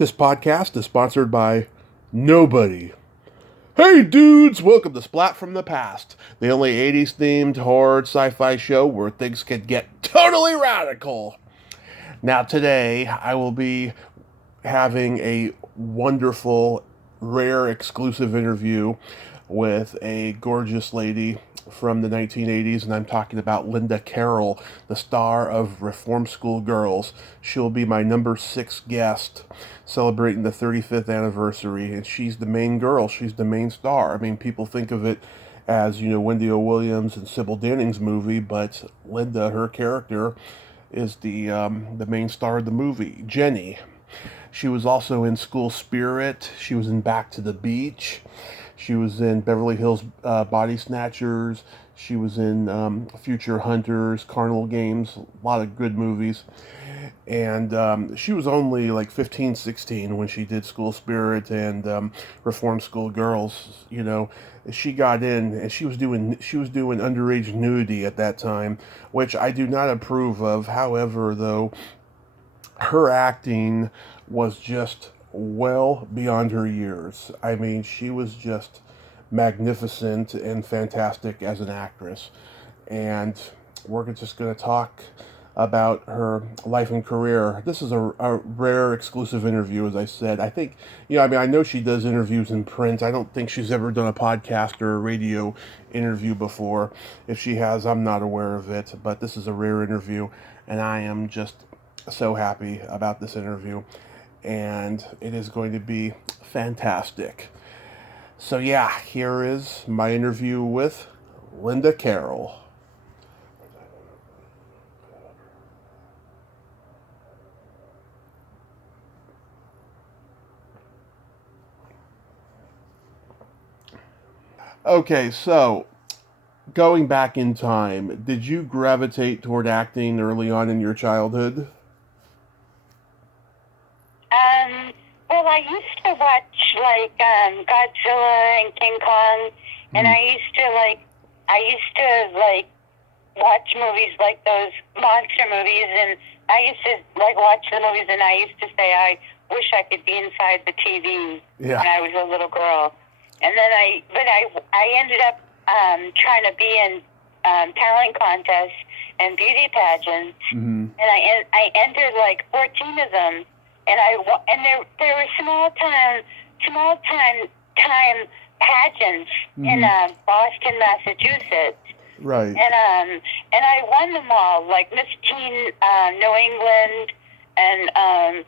This podcast is sponsored by nobody. Hey dudes, welcome to Splat from the Past, the only 80s themed horror sci-fi show where things can get totally radical. Now today I will be having a wonderful, rare, exclusive interview with a gorgeous lady from the 1980s, and I'm talking about Linda Carroll, the star of Reform School Girls. She'll be my number 6 guest, celebrating the 35th anniversary, and she's the main girl. She's the main star. I mean, people think of it as, Wendy O. Williams and Sybil Danning's movie, but Linda, her character, is the main star of the movie, Jenny. She was also in School Spirit. She was in Back to the Beach. She was in Beverly Hills Bodysnatchers. She was in Future Hunters, Carnival Games, a lot of good movies. And she was only like 15, 16 when she did School Spirit and Reform School Girls. She got in and she was doing underage nudity at that time, which I do not approve of. However, though, her acting was just well beyond her years. I mean, she was just magnificent and fantastic as an actress. And we're just going to talk about her life and career. This is a rare, exclusive interview, as I said. I think, I know she does interviews in print. I don't think she's ever done a podcast or a radio interview before. If she has, I'm not aware of it. But this is a rare interview, and I am just so happy about this interview. And it is going to be fantastic. So yeah, here is my interview with Linda Carroll. Okay, so going back in time, did you gravitate toward acting early on in your childhood? Well, I used to watch, Godzilla and King Kong, and I used to watch movies like those monster movies, and I used to, watch the movies, and I used to say, I wish I could be inside the TV when I was a little girl. And then I ended up trying to be in talent contests and beauty pageants, and I entered 14 of them. And there were small time pageants in Boston, Massachusetts. Right. And I won them all, like Miss Teen New England and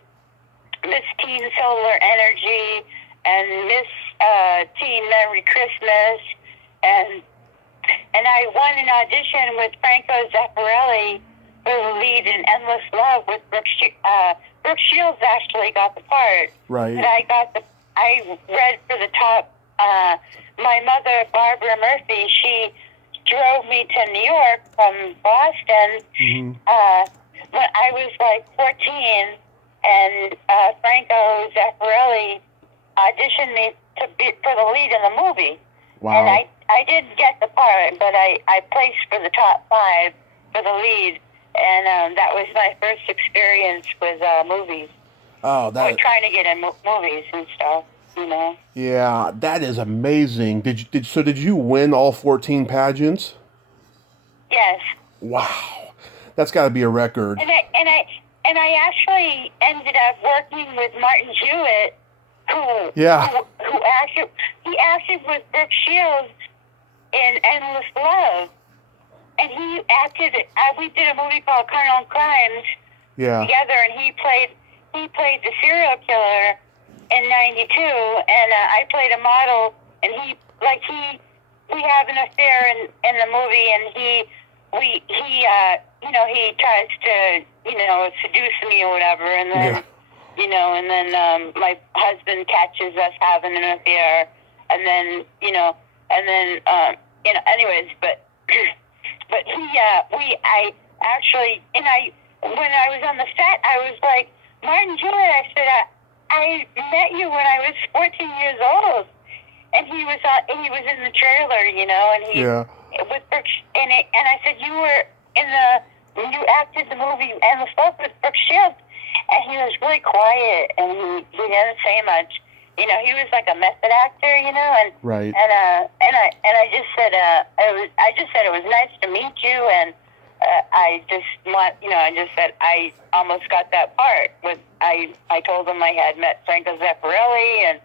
Miss Teen Solar Energy and Miss Teen Merry Christmas, and I won an audition with Franco Zeffirelli for the lead in Endless Love with Brooke Shields actually got the part. Right. And I read for the top. My mother, Barbara Murphy, she drove me to New York from Boston when I was 14, and Franco Zeffirelli auditioned me for the lead in the movie. Wow. And I didn't get the part, but I placed for the top 5 for the lead. And that was my first experience with movies. Oh, trying to get in movies and stuff, Yeah, that is amazing. Did you win all 14 pageants? Yes. Wow, that's got to be a record. And I actually ended up working with Martin Jewett, who acted with Brooke Shields in Endless Love. And he acted. We did a movie called Carnal Crimes together, and he played the serial killer in '92, and I played a model. And we have an affair in the movie, and he tries to seduce me or whatever, and then my husband catches us having an affair, and then anyways, but. But when I was on the set, I was like, Martin Jewett, I said, I met you when I was 14 years old, and he was in the trailer, and with Brooke, and I said, you acted the movie Endless Love with Brooke Shields, and he was really quiet, and he didn't say much. You know, he was like a method actor, you know, and Right. I just said it was nice to meet you, and I just said I almost got that part. I told him I had met Franco Zeffirelli, and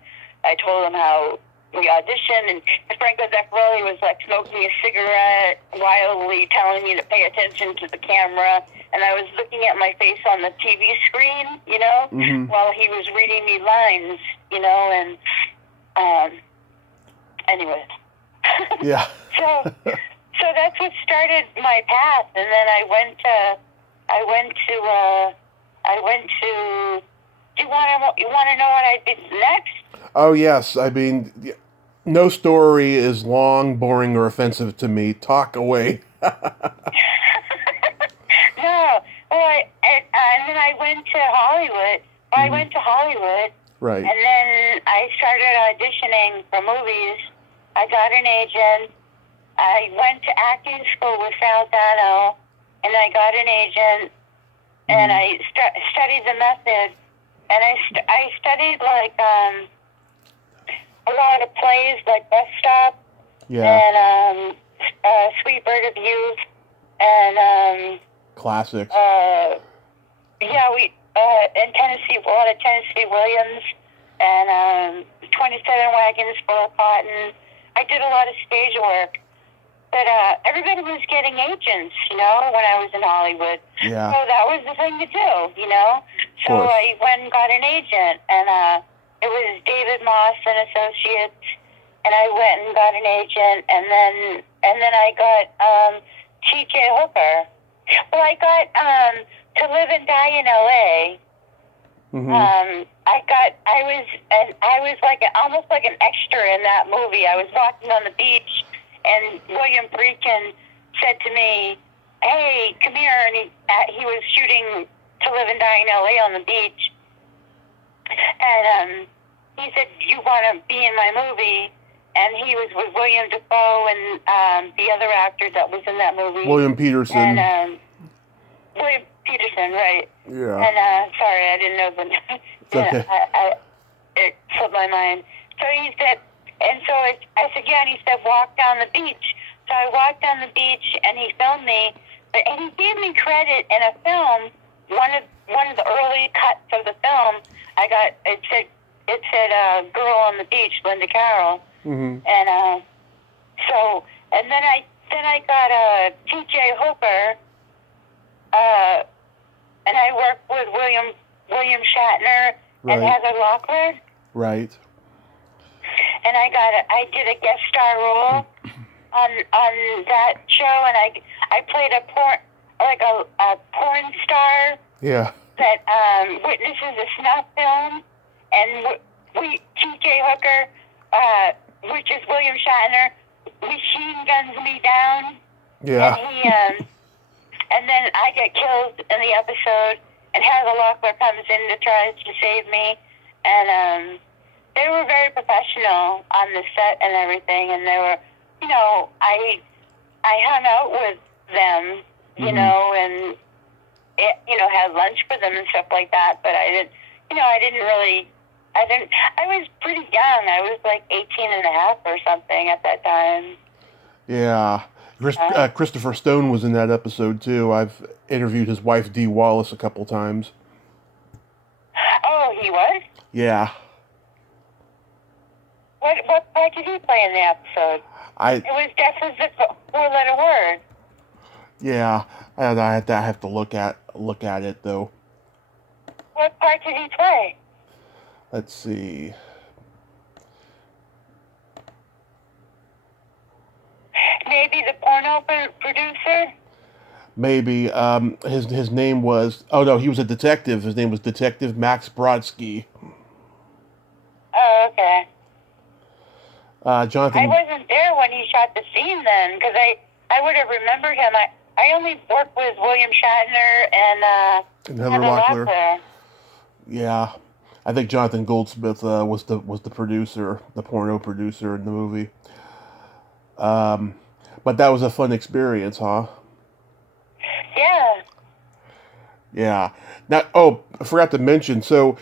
I told him how we auditioned, and Franco Zeffirelli was like smoking a cigarette, wildly telling me to pay attention to the camera, and I was looking at my face on the TV screen, you know, while he was reading me lines, you know, and anyway. Yeah. So that's what started my path, and then I went to. You want to know what I did next? Oh, yes. I mean, no story is long, boring, or offensive to me. Talk away. No. Well, and then I went to Hollywood. I went to Hollywood. Right. And then I started auditioning for movies. I got an agent. I went to acting school with Sal Dano, and I got an agent. And I studied the method. And I studied like a lot of plays like Bus Stop, and Sweet Bird of Youth, and classics. And a lot of Tennessee Williams, and 27 Wagons Full of Cotton. I did a lot of stage work. But everybody was getting agents, you know, when I was in Hollywood. Yeah. So that was the thing to do, you know. So I went and got an agent, and it was David Moss and Associates, and I went and got an agent, and then I got T.J. Hooker. Well, I got To Live and Die in L.A. I was like almost like an extra in that movie. I was walking on the beach, and William Friedkin said to me, "Hey, come here," and he was shooting To Live and Die in L.A. on the beach, and he said, "You want to be in my movie?" And he was with William Dafoe and the other actor that was in that movie. William Peterson. And William Peterson, right? Yeah. And sorry, I didn't know the name. Okay. It slipped my mind. So he said, I said, yeah, and he said, walk down the beach. So I walked down the beach, and he filmed me, and he gave me credit in a film. One of the early cuts of the film, it said "Girl on the Beach," Linda Carroll, and then I got T.J. Hooker, and I worked with William Shatner and Heather Locklear. Right. And I did a guest star role on that show, and I played a porn star. Yeah. That witnesses a snuff film, and T.J. Hooker, which is William Shatner, machine guns me down. Yeah. And and then I get killed in the episode, and Heather Locklear comes in to try to save me, and they were very professional on the set and everything, and they were, you know, I hung out with them, you know, and had lunch with them and stuff like that, but I was pretty young. I was like 18 and a half or something at that time. Yeah. Christopher Stone was in that episode, too. I've interviewed his wife, Dee Wallace, a couple times. Oh, he was? Yeah. What part did he play in the episode? It was just as a four-letter word. Yeah. I have to look at it, though. What part did he play? Let's see. Maybe the porno producer? Maybe. His name was... Oh, no, he was a detective. His name was Detective Max Brodsky. Oh, okay. Jonathan... I wasn't there when he shot the scene then, because I would have remembered him. I only worked with William Shatner and Heather Locklear. Yeah. I think Jonathan Goldsmith was the producer, the porno producer in the movie. But that was a fun experience, huh? Yeah. Yeah. Now, oh, I forgot to mention. So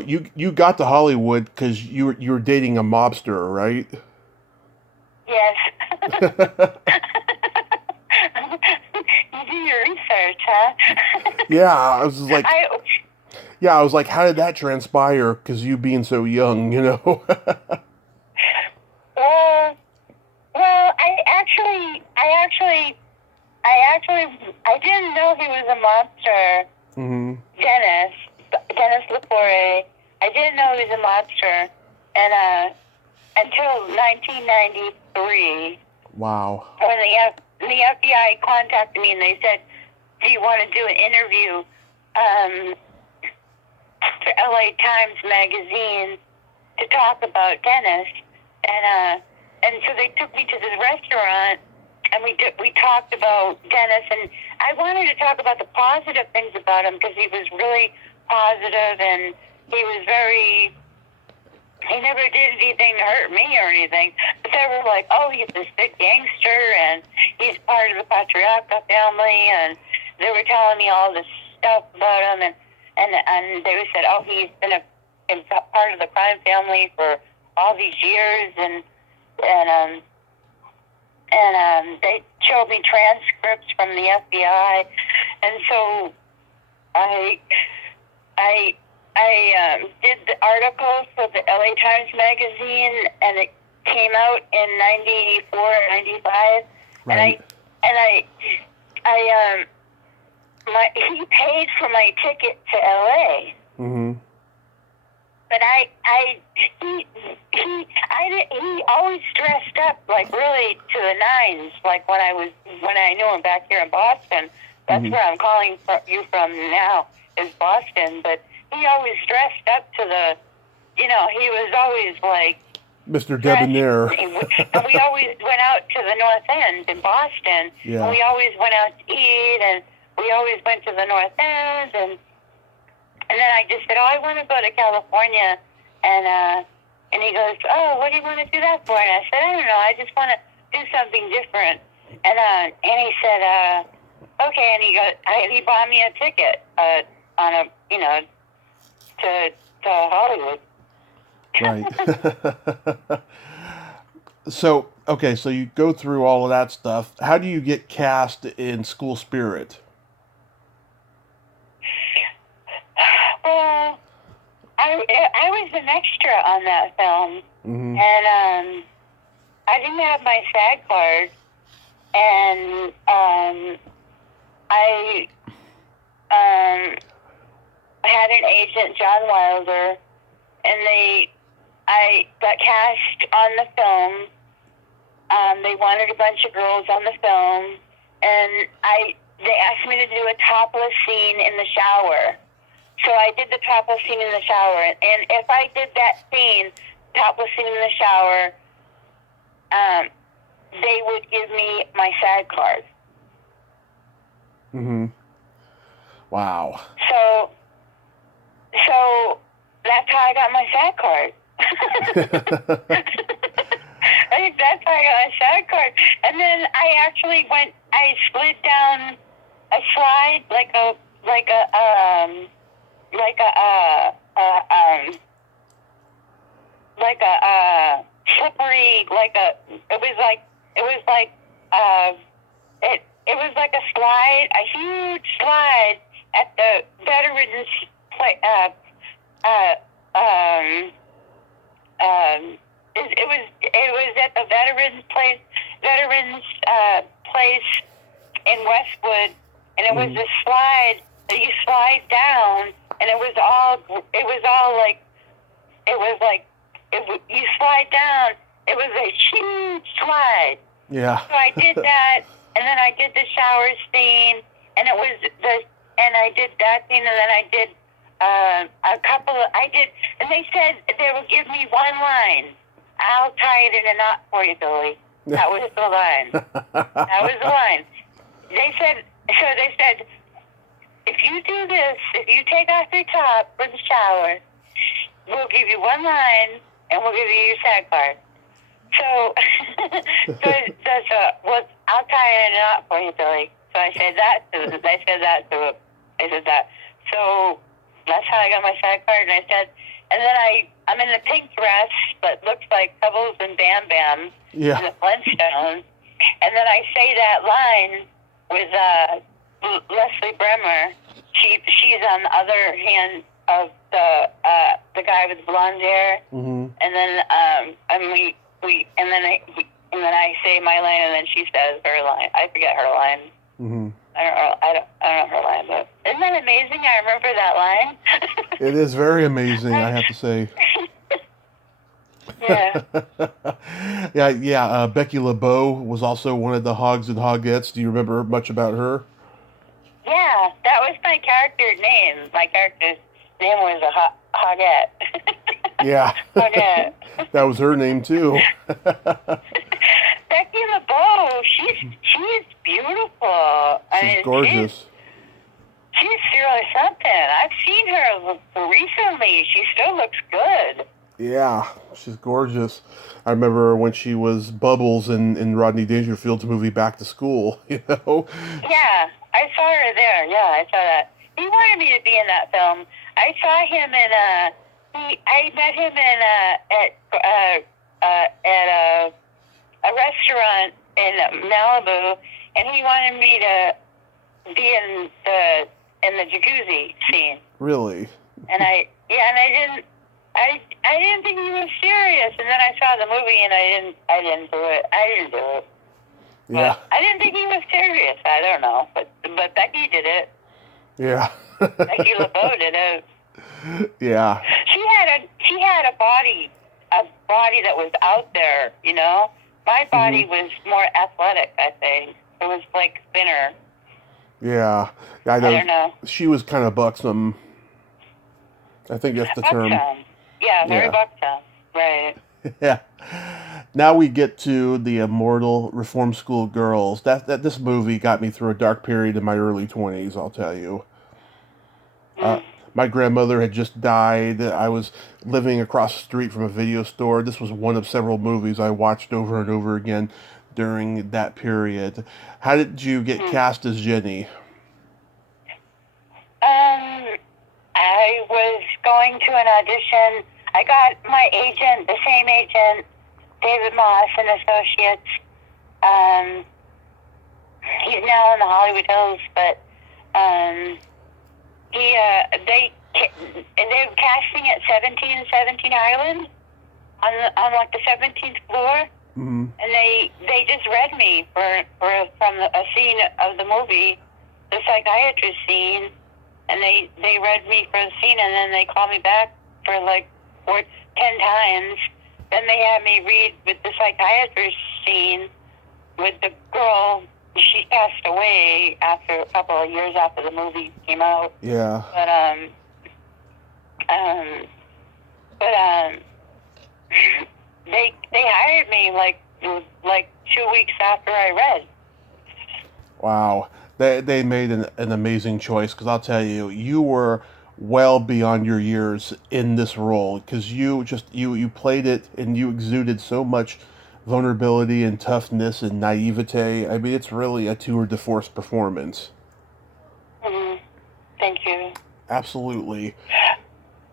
you got to Hollywood because you were dating a mobster, right? Yes. You do your research, huh? Yeah, I was just like, I yeah, I was like, how did that transpire? Because you being so young, you know. well, I didn't know he was a mobster. Hmm. Dennis Lepore. I didn't know he was a mobster, and until 1993, Wow. when the FBI contacted me and they said, "Do you want to do an interview for LA Times magazine to talk about Dennis?" And so they took me to this restaurant, and we talked about Dennis, and I wanted to talk about the positive things about him because he was really positive, and he was very. He never did anything to hurt me or anything. But they were like, "Oh, he's this big gangster, and he's part of the Patriarca family," and they were telling me all this stuff about him, and they said, "Oh, he's been a part of the crime family for all these years," and they showed me transcripts from the FBI, and so I did the article for the LA Times magazine, and it came out in '94 or '95, Right. he paid for my ticket to LA. Hmm. But he always dressed up like really to the nines. Like when I knew him back here in Boston. That's Hmm. where I'm calling you from now, is Boston. But he always dressed up to the, he was always like Mr. dressed. Debonair. And we always went out to the North End in Boston. Yeah. And we always went out to eat, and we always went to the North End, and then I just said, "Oh, I want to go to California," and he goes, "Oh, what do you want to do that for?" And I said, "I don't know. I just want to do something different." And he said, "Okay." And he bought me a ticket on a to Hollywood. Right. So, okay, so you go through all of that stuff. How do you get cast in School Spirit? Well, I was an extra on that film, Hmm. and I didn't have my SAG card, and I had an agent, John Wilder, and I got cast on the film. They wanted a bunch of girls on the film, and they asked me to do a topless scene in the shower. So I did the topless scene in the shower, and if I did that scene, topless scene in the shower, they would give me my SAG card. Hmm. Wow. So that's how I got my SAG card. I think that's how I got my SAG card. And then I slid down a slide like a slippery, it was like a slide, a huge slide at the veterans play. It was at the veterans place in Westwood, and it was a slide that you slide down, and you slide down. It was a huge slide. Yeah. So I did that, and then I did the shower scene, and I did that scene, and then I did and they said they would give me one line. "I'll tie it in a knot for you, Billy." That was the line. That was the line. They said, if you do this, if you take off your top for the shower, we'll give you one line, and we'll give you your SAG card. So, I'll tie it in a knot for you, Billy. So I said that to him. I said that. So that's how I got my SAG card. And I said, and then I'm in the pink dress, but looks like Pebbles and Bam Bam in the Flintstones. And then I say that line with Leslie Bremer. She's on the other hand of the guy with blonde hair. Mm-hmm. And then and then I say my line, and then she says her line. I forget her line. Mm-hmm. I don't know her line, but isn't that amazing? I remember that line. It is very amazing, I have to say. Yeah. yeah. Becky LeBeau was also one of the Hogs and Hogettes. Do you remember much about her? Yeah, that was my character's name. My character's name was a Hogette. Yeah. Hogette. That was her name too. Becky LeBeau, she's beautiful. She's gorgeous. She's really something. I've seen her recently. She still looks good. Yeah, she's gorgeous. I remember when she was Bubbles in Rodney Dangerfield's movie Back to School, you know? Yeah, I saw her there. Yeah, I saw that. He wanted me to be in that film. I saw him I met him at a restaurant in Malibu, and he wanted me to be in the jacuzzi scene. Really? And I didn't think he was serious, and then I saw the movie, and I didn't do it. Yeah. But I didn't think he was serious. I don't know, but Becky did it. Yeah. Becky LeBeau did it. Yeah. She had a body that was out there, you know. My body was more athletic, I think. It was like thinner. Yeah. I don't know. She was kind of buxom. I think that's the term. Yeah, very buxom. Right. Yeah. Now we get to the Immortal Reform School Girls. This movie got me through a dark period in my early 20s, I'll tell you. My grandmother had just died. I was living across the street from a video store. This was one of several movies I watched over and over again during that period. How did you get cast as Jenny? I was going to an audition. I got my agent, the same agent, David Moss and Associates. He's now in the Hollywood Hills, but they were casting at 1717 Island on like the 17th floor, and they just read me from a scene of the movie, the psychiatrist scene, and they read me for the scene, and then they called me back for like 10 times. Then they had me read with the psychiatrist scene with the girl. She passed away after a couple of years after the movie came out. Yeah. But they hired me like 2 weeks after I read. Wow. They made an amazing choice, because I'll tell you, you were well beyond your years in this role, because you played it and you exuded so much vulnerability and toughness and naivete. I mean, it's really a tour de force performance. Thank you. Absolutely.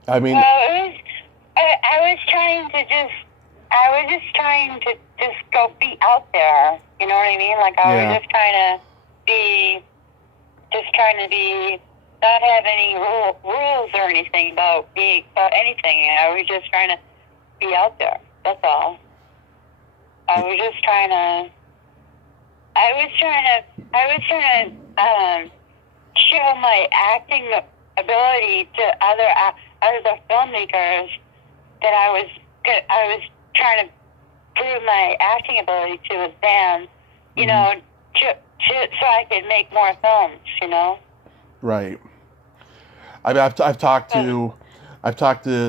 I mean, well, I was just trying to go be out there. You know what I mean? Like I was just trying to be, not have any rules or anything about anything. I was just trying to be out there. That's all. I was trying to show my acting ability to other filmmakers that I was trying to prove my acting ability to them, you know, so I could make more films, you know. Right. I've talked to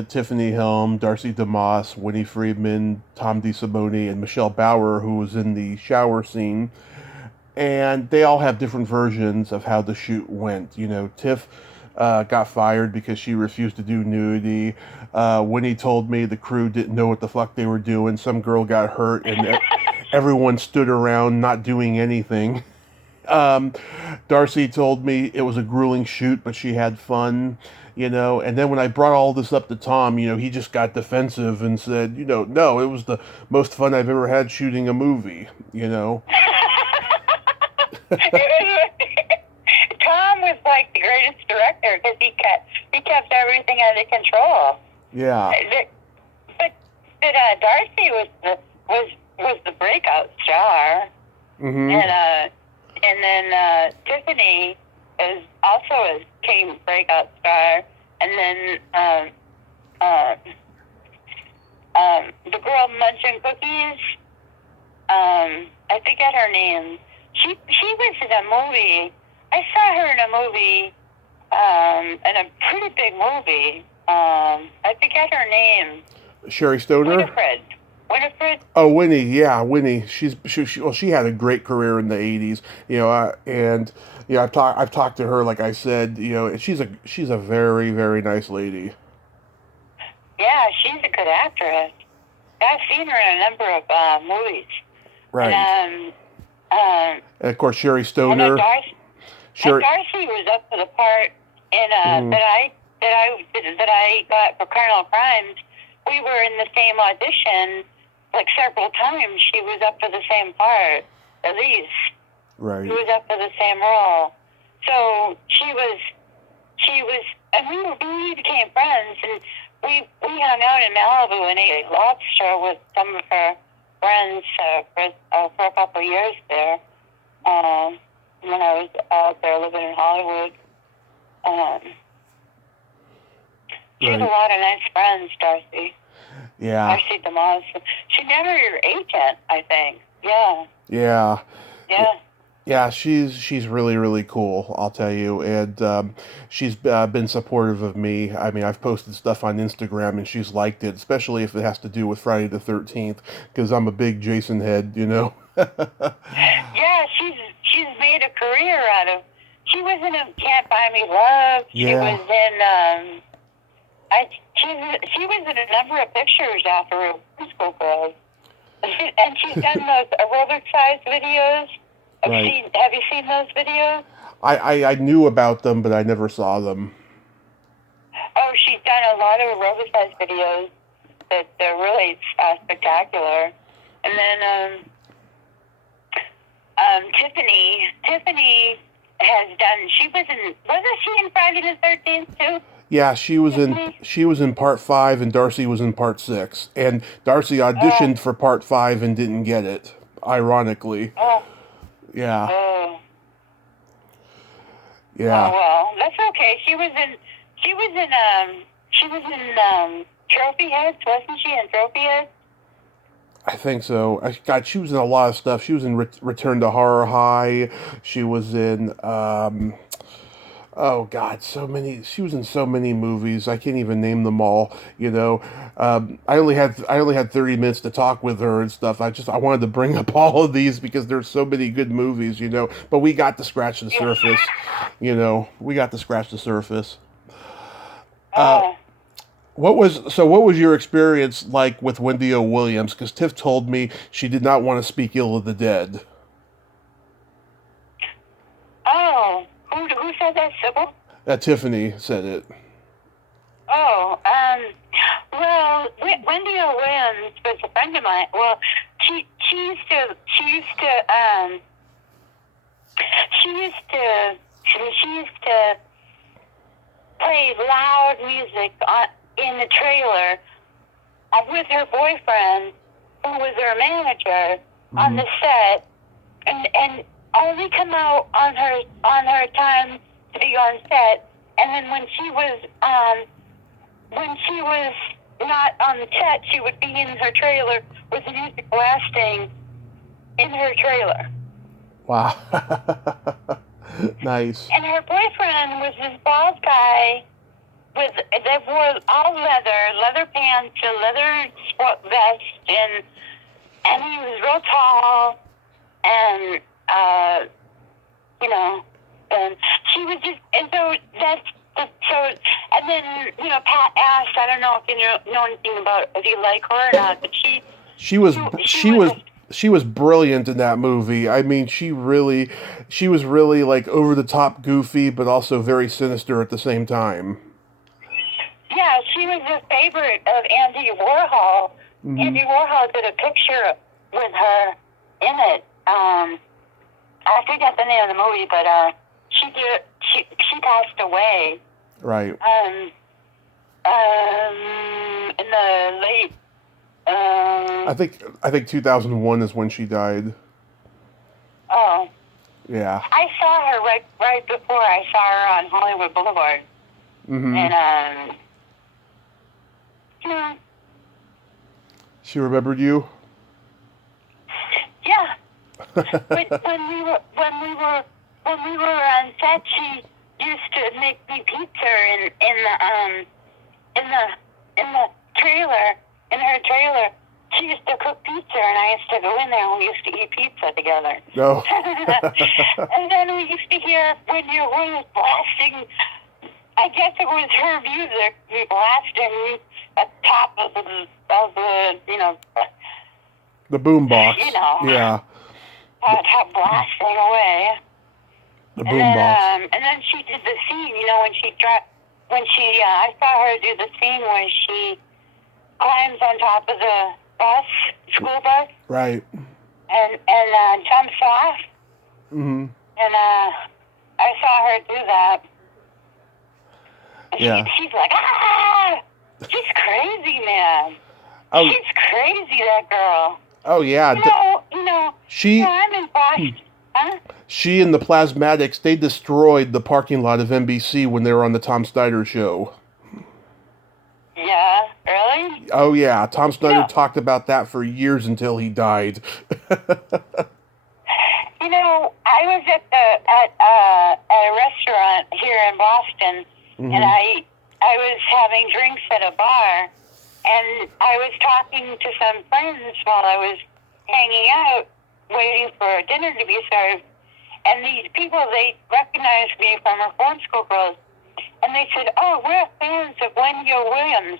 Tiffany Helm, Darcy DeMoss, Winnie Friedman, Tom DeSimone, and Michelle Bauer, who was in the shower scene, and they all have different versions of how the shoot went. You know, Tiff got fired because she refused to do nudity. Winnie told me the crew didn't know what the fuck they were doing. Some girl got hurt, and everyone stood around not doing anything. Darcy told me it was a grueling shoot, but she had fun, And then when I brought all this up to Tom, he just got defensive and said, no, it was the most fun I've ever had shooting a movie. Tom was like the greatest director because he kept everything under control. Yeah. But Darcy was the breakout star, Mm-hmm. and then Tiffany is also a breakout star, and then the girl munching cookies. I forget her name. She was in a movie. I saw her in a movie, in a pretty big movie. I forget her name. Sherry Stoner? Winifred? Oh, Winnie, yeah, Winnie. She had a great career in the '80s, and I've talked to her, like I said, she's a very, very nice lady. Yeah, she's a good actress. I've seen her in a number of movies. Right. And of course, Sherry Stoner. And Darcy was up for the part in that I got for Carnal Crimes. We were in the same audition, like several times. She was up for the same part, at least. Right. She was up for the same role. So she was, and we became friends, and we hung out in Malibu and ate lobster with some of her friends for a couple of years there. When I was out there living in Hollywood. She has a lot of nice friends, Darcy. Yeah. Darcy DeMoss. She never your agent, I think. Yeah. Yeah. Yeah. Yeah, she's really, really cool, I'll tell you, and she's been supportive of me. I mean, I've posted stuff on Instagram, and she's liked it, especially if it has to do with Friday the 13th, because I'm a big Jason head, Yeah, she's made a career out of. She was in Can't Buy Me Love. Yeah. She was in. She was in a number of pictures after her school girls, and she's done those aerobic-sized videos. Right. Have you seen those videos? I knew about them, but I never saw them. Oh, she's done a lot of aerobic-sized videos that they're really spectacular. And then Tiffany has done. Wasn't she in Friday the 13th too? Yeah, she was in part 5, and Darcy was in part 6. And Darcy auditioned for part 5 and didn't get it, ironically. Oh. Yeah. Oh. Yeah. Oh well, that's okay. She was in Trophy Heads, wasn't she in Trophy Heads? I think so. God, she was in a lot of stuff. She was in Return to Horror High. She was in oh God, so many. She was in so many movies. I can't even name them all. I only had 30 minutes to talk with her and stuff. I wanted to bring up all of these because there's so many good movies. But we got to scratch the surface. We got to scratch the surface. What was your experience like with Wendy O. Williams? Because Tiff told me she did not want to speak ill of the dead. Oh. Who said that, Sybil? Tiffany said it. Oh, well, Wendy O. Williams was a friend of mine. Well, she used to play loud music in the trailer with her boyfriend, who was her manager, on the set, and only come out on her time to be on set, and then when she was not on the set, she would be in her trailer with the music blasting in her trailer. Wow. Nice. And her boyfriend was this bald guy they wore all leather pants, a leather vest, and he was real tall, and and she was just, and so and then Pat asked, I don't know if you know anything about if you like her or not, but she was she was brilliant in that movie. I mean, she was really like over the top goofy, but also very sinister at the same time. Yeah, she was a favorite of Andy Warhol. Mm-hmm. Andy Warhol did a picture with her in it. I forget the name of the movie, but she passed away. Right. In the late. I think 2001 is when she died. Oh. Yeah. I saw her right before I saw her on Hollywood Boulevard. Mm-hmm. And she remembered you? Yeah. when we were on set, she used to make me pizza in the trailer, in her trailer. She used to cook pizza, and I used to go in there, and we used to eat pizza together. No. And then we used to hear when you were blasting. I guess it was her music blasting at the top of the the boom box. Yeah. Top blasting away. The boom box. And then she did the scene, I saw her do the scene where she climbs on top of the school bus. Right. And jumps off. Mm-hmm. And I saw her do that. And yeah. She's like, ah! She's crazy, man. Oh. She's crazy, that girl. Oh, yeah. I'm in Boston. Huh? She and the Plasmatics, they destroyed the parking lot of NBC when they were on the Tom Snyder show. Yeah, really? Oh, yeah. Tom Snyder talked about that for years until he died. I was at a restaurant here in Boston, mm-hmm. and I was having drinks at a bar, and I was talking to some friends while I was hanging out, waiting for dinner to be served, and these people, they recognized me from Reform School Girls, and they said, oh, we're fans of Wendy O. Williams.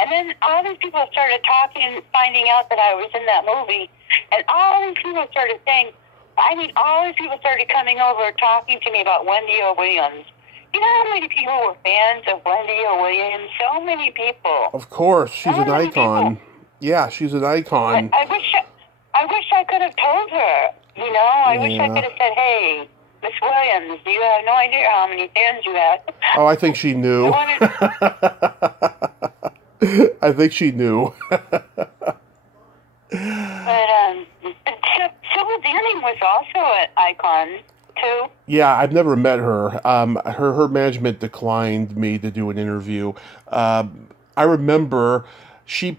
And then all these people started talking, finding out that I was in that movie, and all these people started coming over talking to me about Wendy O. Williams. You know how many people were fans of Wendy O. Williams? So many people. Of course, she's an icon. People. Yeah, she's an icon. I wish I could have told her. I wish I could have said, "Hey, Miss Williams, you have no idea how many fans you have." Oh, I think she knew. I think she knew. But Sybil Danning was also an icon too. Yeah, I've never met her. Her management declined me to do an interview. I remember she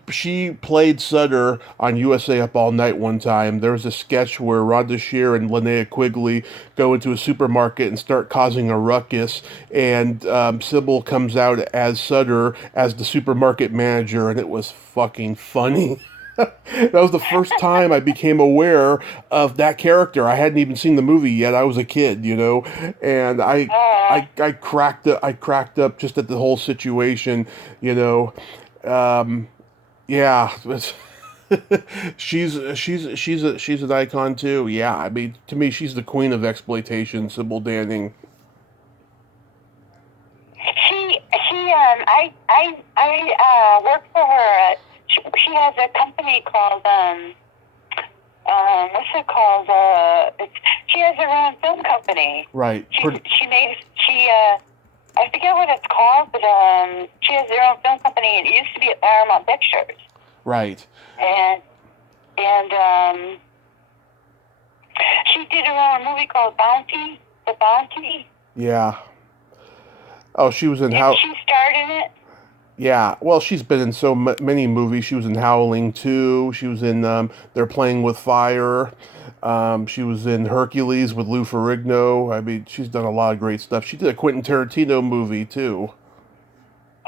played Sutter on USA Up All Night one time. There was a sketch where Rhonda Shear and Linnea Quigley go into a supermarket and start causing a ruckus, and Sybil comes out as Sutter, as the supermarket manager, and it was fucking funny. That was the first time I became aware of that character. I hadn't even seen the movie yet. I was a kid, and I cracked up just at the whole situation, yeah, she's an icon too. Yeah, I mean, to me, she's the queen of exploitation, Sybil Danning. I worked for her. She has a company called what's it called? She has her own film company. Right. I forget what it's called, but she has her own film company. It used to be at Paramount Pictures. Right. And she did her own movie called Bounty. The Bounty. Yeah. Oh, she was in She starred in it. Yeah, well, she's been in so many movies. She was in Howling 2. She was in They're Playing with Fire. She was in Hercules with Lou Ferrigno. I mean, she's done a lot of great stuff. She did a Quentin Tarantino movie, too.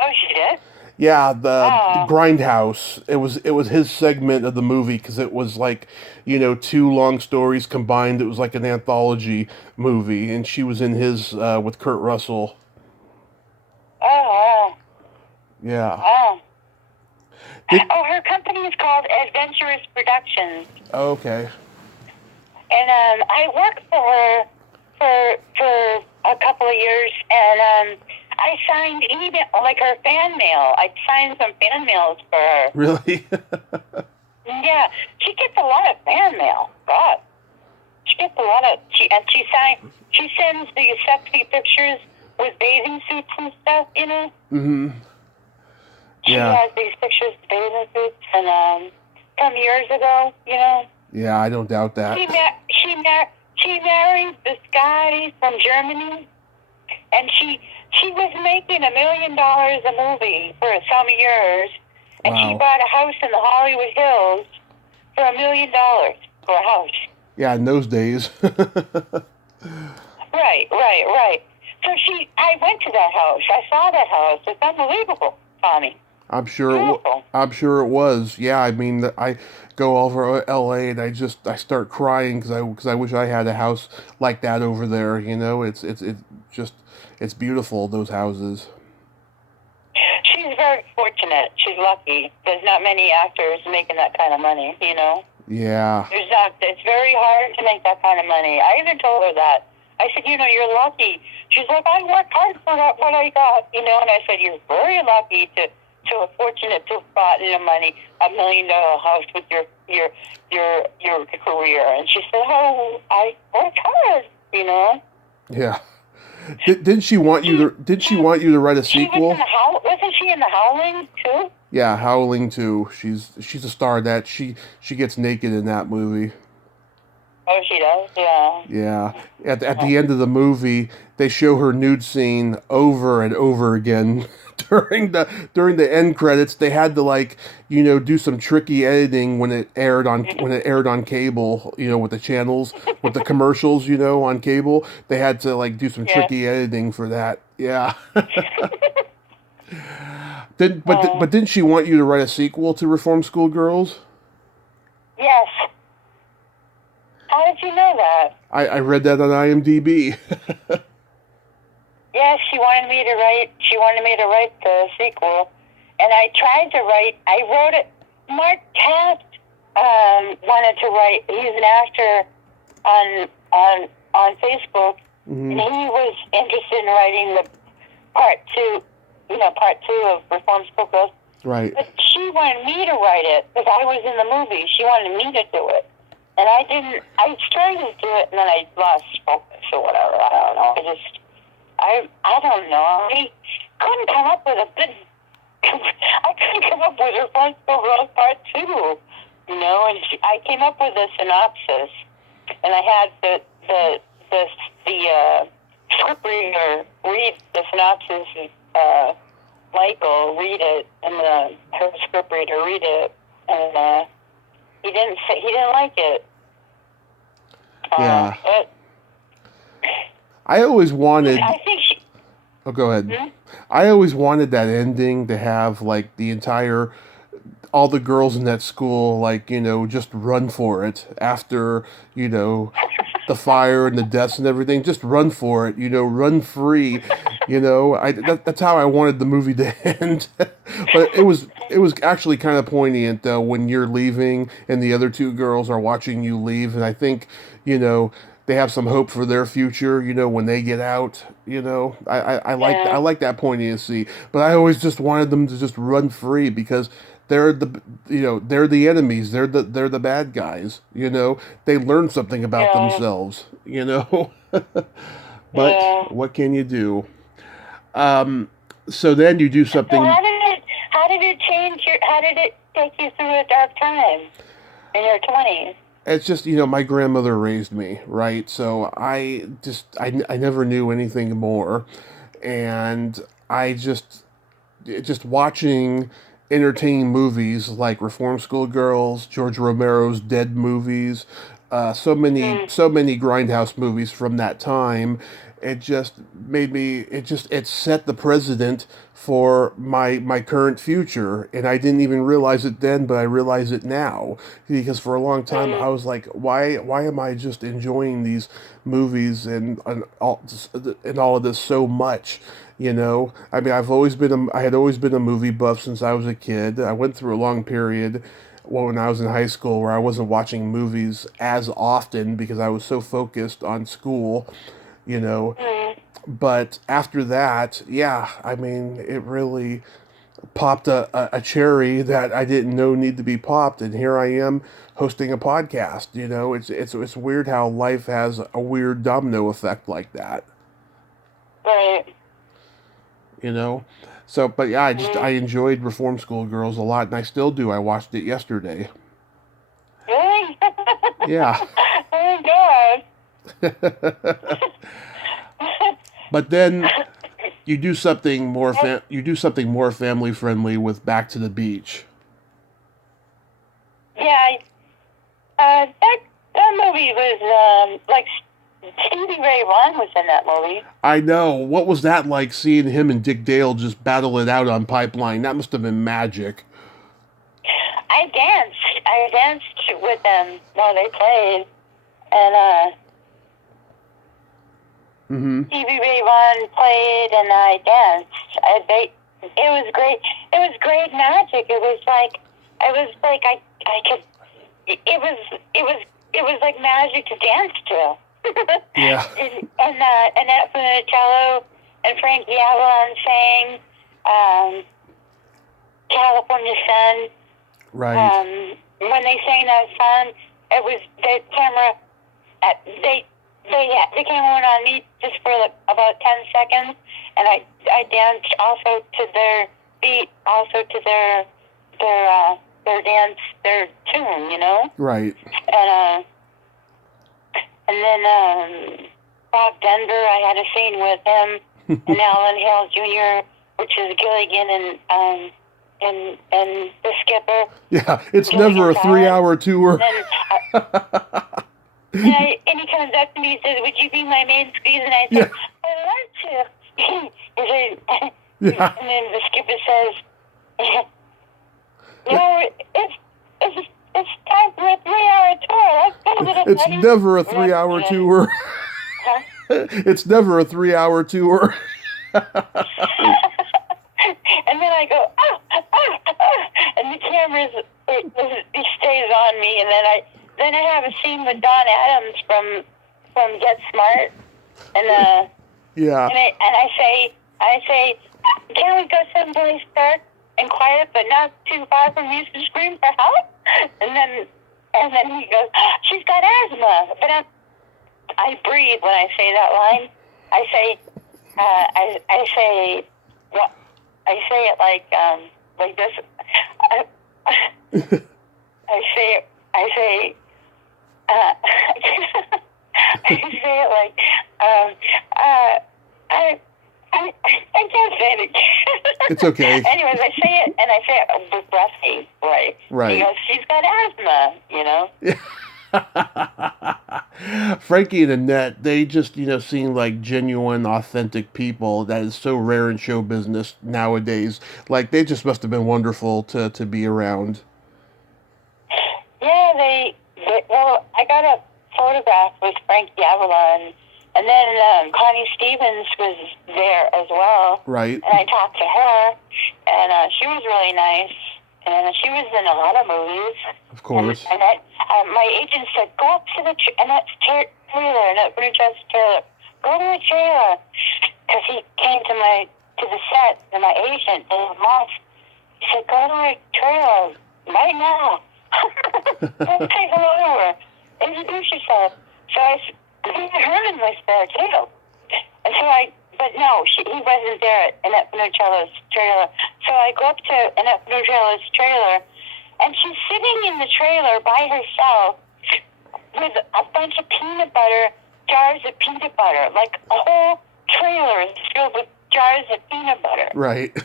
Oh, she did? Yeah, the Grindhouse. It was his segment of the movie because it was like, two long stories combined. It was like an anthology movie, and she was in his with Kurt Russell. Oh, wow. Yeah. Oh. Her company is called called Adventurous Productions. Oh, okay. And I worked for her for a couple of years, and I signed email, like her fan mail. I signed some fan mails for her. Really? Yeah, she gets a lot of fan mail. God, she gets a lot of. She sends these sexy pictures with bathing suits and stuff. You know. Mm-hmm. She has these pictures of bathing suits, and from years ago, you know. Yeah, I don't doubt that. She married this guy from Germany, and she was making $1 million a movie for some years, and Wow. she bought a house in the Hollywood Hills for $1 million for a house. Yeah, in those days. Right. So I went to that house. I saw that house. It's unbelievable, Tommy. I'm sure it was. Yeah, I mean, I go over L.A. and I start crying because I wish I had a house like that over there. You know, it's beautiful, those houses. She's very fortunate. She's lucky. There's not many actors making that kind of money. You know. Yeah. There's not. It's very hard to make that kind of money. I even told her that. I said, you know, you're lucky. She's like, I worked hard for what I got. You know, and I said, you're very lucky to fortunate to have gotten $1 million house with your career. And she said, oh, I worked hard, you know. Yeah. Didn't she want you to write a sequel? Wasn't she in The Howling too? Yeah, Howling too. She's a star. That she gets naked in that movie. Oh, she does? Yeah. Yeah. At the end of the movie, they show her nude scene over and over again. During the end credits, they had to do some tricky editing when it aired on cable, with the channels, with the commercials, on cable. They had to do some tricky editing for that. Yeah. But didn't she want you to write a sequel to Reform School Girls? Yes. How did you know that? I read that on IMDb. Yes, she wanted me to write the sequel, and I tried to write. I wrote it. Mark Taft wanted to write. He's an actor on Facebook, and he was interested in writing the part two of Reform School Girls. Right. But she wanted me to write it because I was in the movie. She wanted me to do it. And I didn't. I tried to do it, and then I lost focus or whatever. I don't know. I don't know. I couldn't come up with I couldn't come up with Reform School Girls Part 2. You know, and I came up with a synopsis, and I had the script reader read the synopsis. Michael read it, and her script reader read it, and he didn't like it. Yeah. I always wanted. I think she. Oh, go ahead. I always wanted that ending to have all the girls in that school just run for it after the fire and the deaths and everything. Just run for it, run free. That's how I wanted the movie to end. But it was actually kind of poignant though when you're leaving and the other two girls are watching you leave, and I think they have some hope for their future. When they get out. I like that poignancy, but I always just wanted them to just run free because they're they're the enemies. They're the bad guys. They learn something about themselves. But what can you do? So then you do something. So how did it change how did it take you through a dark time in your 20s? It's just, my grandmother raised me, right? So I never knew anything more. And I just watching entertaining movies like Reform School Girls, George Romero's Dead movies, so many Grindhouse movies from that time. It just made me, it set the precedent for my current future. And I didn't even realize it then, but I realize it now. Because for a long time, I was like, why am I just enjoying these movies and all of this so much? I mean, I had always been a movie buff since I was a kid. I went through a long period when I was in high school, where I wasn't watching movies as often because I was so focused on school, you know. Mm. But after that, yeah, I mean, it really popped a cherry that I didn't know need to be popped, and here I am hosting a podcast. You know, it's weird how life has a weird domino effect like that. Right. You know, so but yeah, I Mm. enjoyed Reform School Girls a lot, and I still do. I watched it yesterday. Really? Yeah. Oh my But then you do something more family friendly with Back to the Beach. Yeah, that movie was like Stevie Ray Vaughan was in that movie. I know. What was that like, seeing him and Dick Dale just battle it out on Pipeline? That must have been magic. I danced with them while they played, and Stevie Ray Vaughan played, and I danced. It was great. It was great magic. It was like I could. It was like magic to dance to. Yeah. and Annette Funicello and Frankie Avalon sang California Sun. Right. When they sang that song, it was the camera. They came on me just for like about 10 seconds, and I danced also to their beat, also to their dance, their tune, you know. Right. And then Bob Denver, I had a scene with him, and Alan Hale Jr., which is Gilligan and the skipper. Yeah, it's Gilligan's never a 3-hour tour. And he comes up to me and says, "Would you be my main squeeze?" And I said, "I'd love to." He said, Yeah. and then the skipper says, it's time for a 3-hour tour. Let's go, little It's buddy." never a 3-hour tour. Huh? It's never a 3-hour tour. And then I go, and the camera it stays on me, and then I have a scene with Don Adams from Get Smart, and Yeah. and I say, "Can we go someplace dark and quiet, but not too far from you to scream for help?" And then he goes, "She's got asthma." But I breathe when I say that line. I say, I say, well, I say it like this. I say, I say it like, I can't say it again. It's okay. Anyways, I say it, and I say it with breathy, right? Right. He goes, "She's got asthma," you know? Frankie and Annette, they just, seem like genuine, authentic people. That is so rare in show business nowadays. Like, they just must have been wonderful to be around. Yeah, well, I got a photograph with Frankie Avalon, and then Connie Stevens was there as well. Right. And I talked to her, and she was really nice, and she was in a lot of movies. Of course. And my agent said, "Go up to Annette's trailer, Annette Funicello's trailer. Go to the trailer," because he came to the set, and my agent, Dave Moss, he said, "Go to the trailer right now. Let's take a look over. Introduce yourself." So Herman was there too. And so but no, he wasn't there at Annette Funicello's trailer. So I go up to Annette Funicello's trailer, and she's sitting in the trailer by herself with a bunch of peanut butter, jars of peanut butter. Like a whole trailer is filled with jars of peanut butter. Right.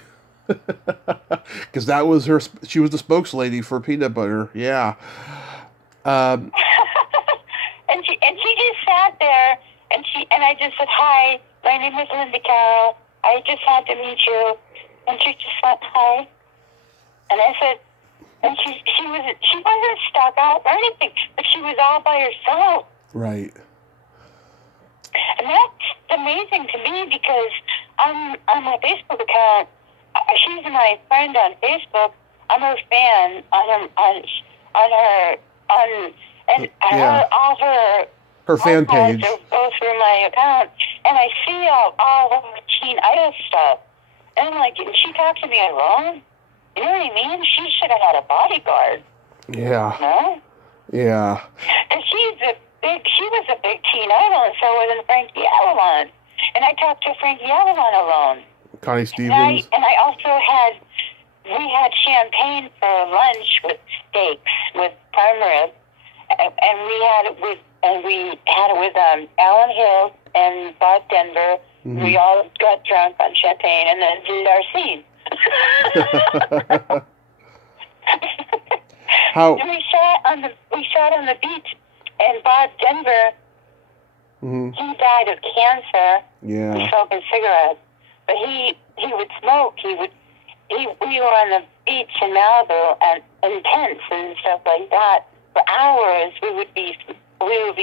Because that was she was the spokeslady for peanut butter. Yeah. And she just sat there, and I just said, "Hi, my name is Linda Carroll. I just had to meet you." And she just went, "Hi." And I said, and she wasn't stuck out or anything, but she was all by herself. Right. And that's amazing to me, because on my Facebook account, she's my friend on Facebook. I'm her fan on all her fan page. Go through my account, and I see all of the Teen Idol stuff. And I'm like, didn't she talk to me alone? You know what I mean? She should have had a bodyguard. Yeah. No? Yeah. Because she was a big Teen Idol, and so was Frankie Avalon. And I talked to Frankie Avalon alone. Connie Stevens. And I also we had champagne for lunch with steaks, with prime rib, and we had it with Alan Hill and Bob Denver. Mm-hmm. We all got drunk on champagne and then did our scene. How? And we sat on the beach, and Bob Denver, mm-hmm. he died of cancer. Yeah. From smoking cigarettes, but he would smoke. We were on the beach in Malibu and in tents and stuff like that for hours. We would be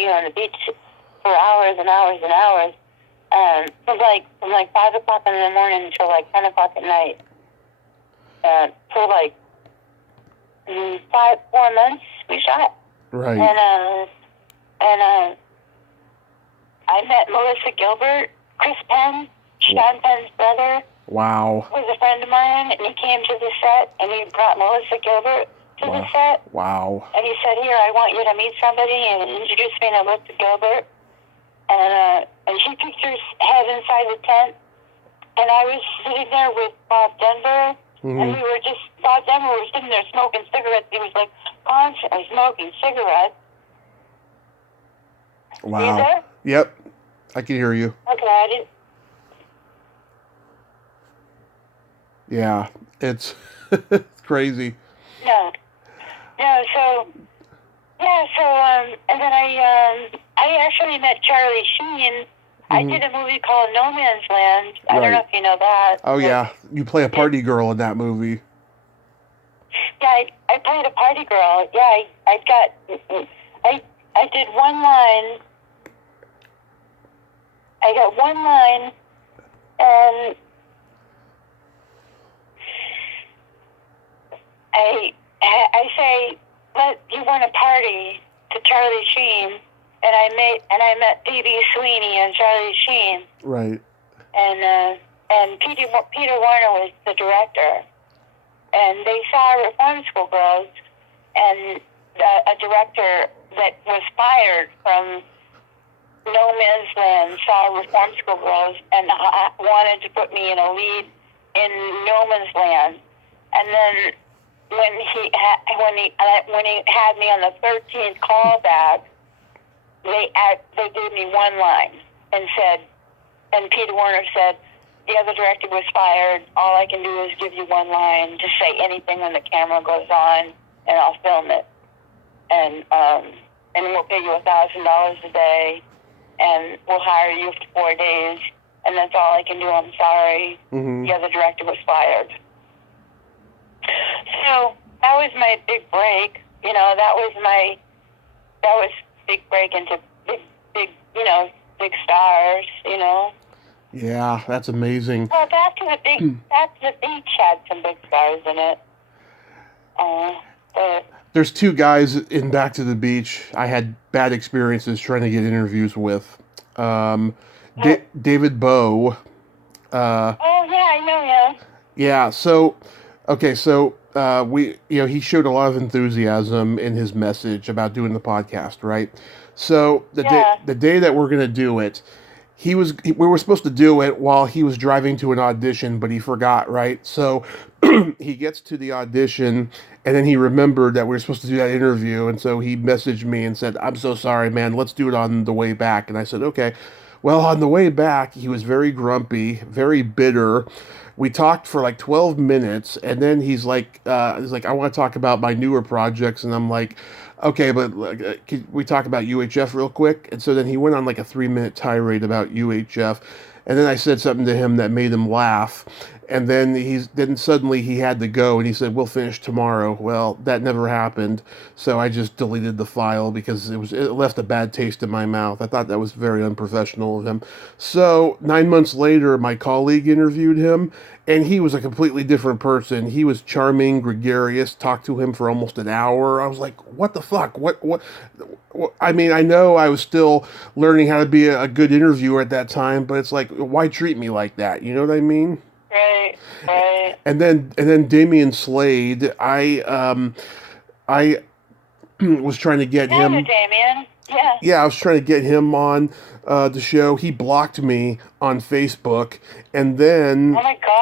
on the beach for hours and hours and hours. From like 5 o'clock in the morning until like 10 o'clock at night. For like 4 months we shot. Right. And I met Melissa Gilbert, Chris Penn, Sean Penn's brother. Wow. Was a friend of mine, and he came to the set, and he brought Melissa Gilbert to the set. Wow. And he said, "Here, I want you to meet somebody," and introduced me to Melissa Gilbert. And she peeked her head inside the tent, and I was sitting there with Bob Denver, mm-hmm. and Bob Denver was sitting there smoking cigarettes. He was like constantly smoking cigarettes. Wow. Are you there? Yep. I can hear you. Okay, I didn't. Yeah, it's crazy. No, so and then I actually met Charlie Sheen. Mm-hmm. I did a movie called No Man's Land. I don't know if you know that. Oh, yeah. You play a party girl in that movie. Yeah, I played a party girl. Yeah, I did one line. I got one line, and I say, you want a party to Charlie Sheen, and I met D.B. Sweeney and Charlie Sheen. Right. And Peter Warner was the director, and they saw Reform School Girls, and a director that was fired from No Man's Land saw Reform School Girls and wanted to put me in a lead in No Man's Land, and then when he had me on the 13th callback, they gave me one line and Peter Warner said, the other director was fired. All I can do is give you one line. Just say anything when the camera goes on, and I'll film it. And we'll pay you $1,000 a day, and we'll hire you for 4 days. And that's all I can do. I'm sorry. Mm-hmm. The other director was fired. So that was my big break. You know, that was big break into big stars. You know. Yeah, that's amazing. Well, Back to the Beach had some big stars in it. There's two guys in Back to the Beach I had bad experiences trying to get interviews with. David Bowe. Oh, yeah, I know him. Yeah, so he showed a lot of enthusiasm in his message about doing the podcast, right? So the day that we're going to do it, we were supposed to do it while he was driving to an audition, but he forgot, right? So he gets to the audition, and then he remembered that we were supposed to do that interview, and so he messaged me and said, "I'm so sorry, man, let's do it on the way back." And I said, okay. Well, on the way back, he was very grumpy, very bitter. We talked for like 12 minutes, and then he's like, I want to talk about my newer projects, and I'm like, okay, but can we talk about UHF real quick? And so then he went on like a 3-minute tirade about UHF, and then I said something to him that made him laugh, And then suddenly he had to go, and he said, "We'll finish tomorrow." Well, that never happened, so I just deleted the file because it left a bad taste in my mouth. I thought that was very unprofessional of him. So 9 months later, my colleague interviewed him, and he was a completely different person. He was charming, gregarious. Talked to him for almost an hour. I was like, "What the fuck? What?" I mean, I know I was still learning how to be a good interviewer at that time, but it's like, why treat me like that? You know what I mean? Right, right. And then Damian Slade, I was trying to get Yeah, him. Damien. Yeah. Yeah, I was trying to get him on the show. He blocked me on Facebook, and then Oh my God.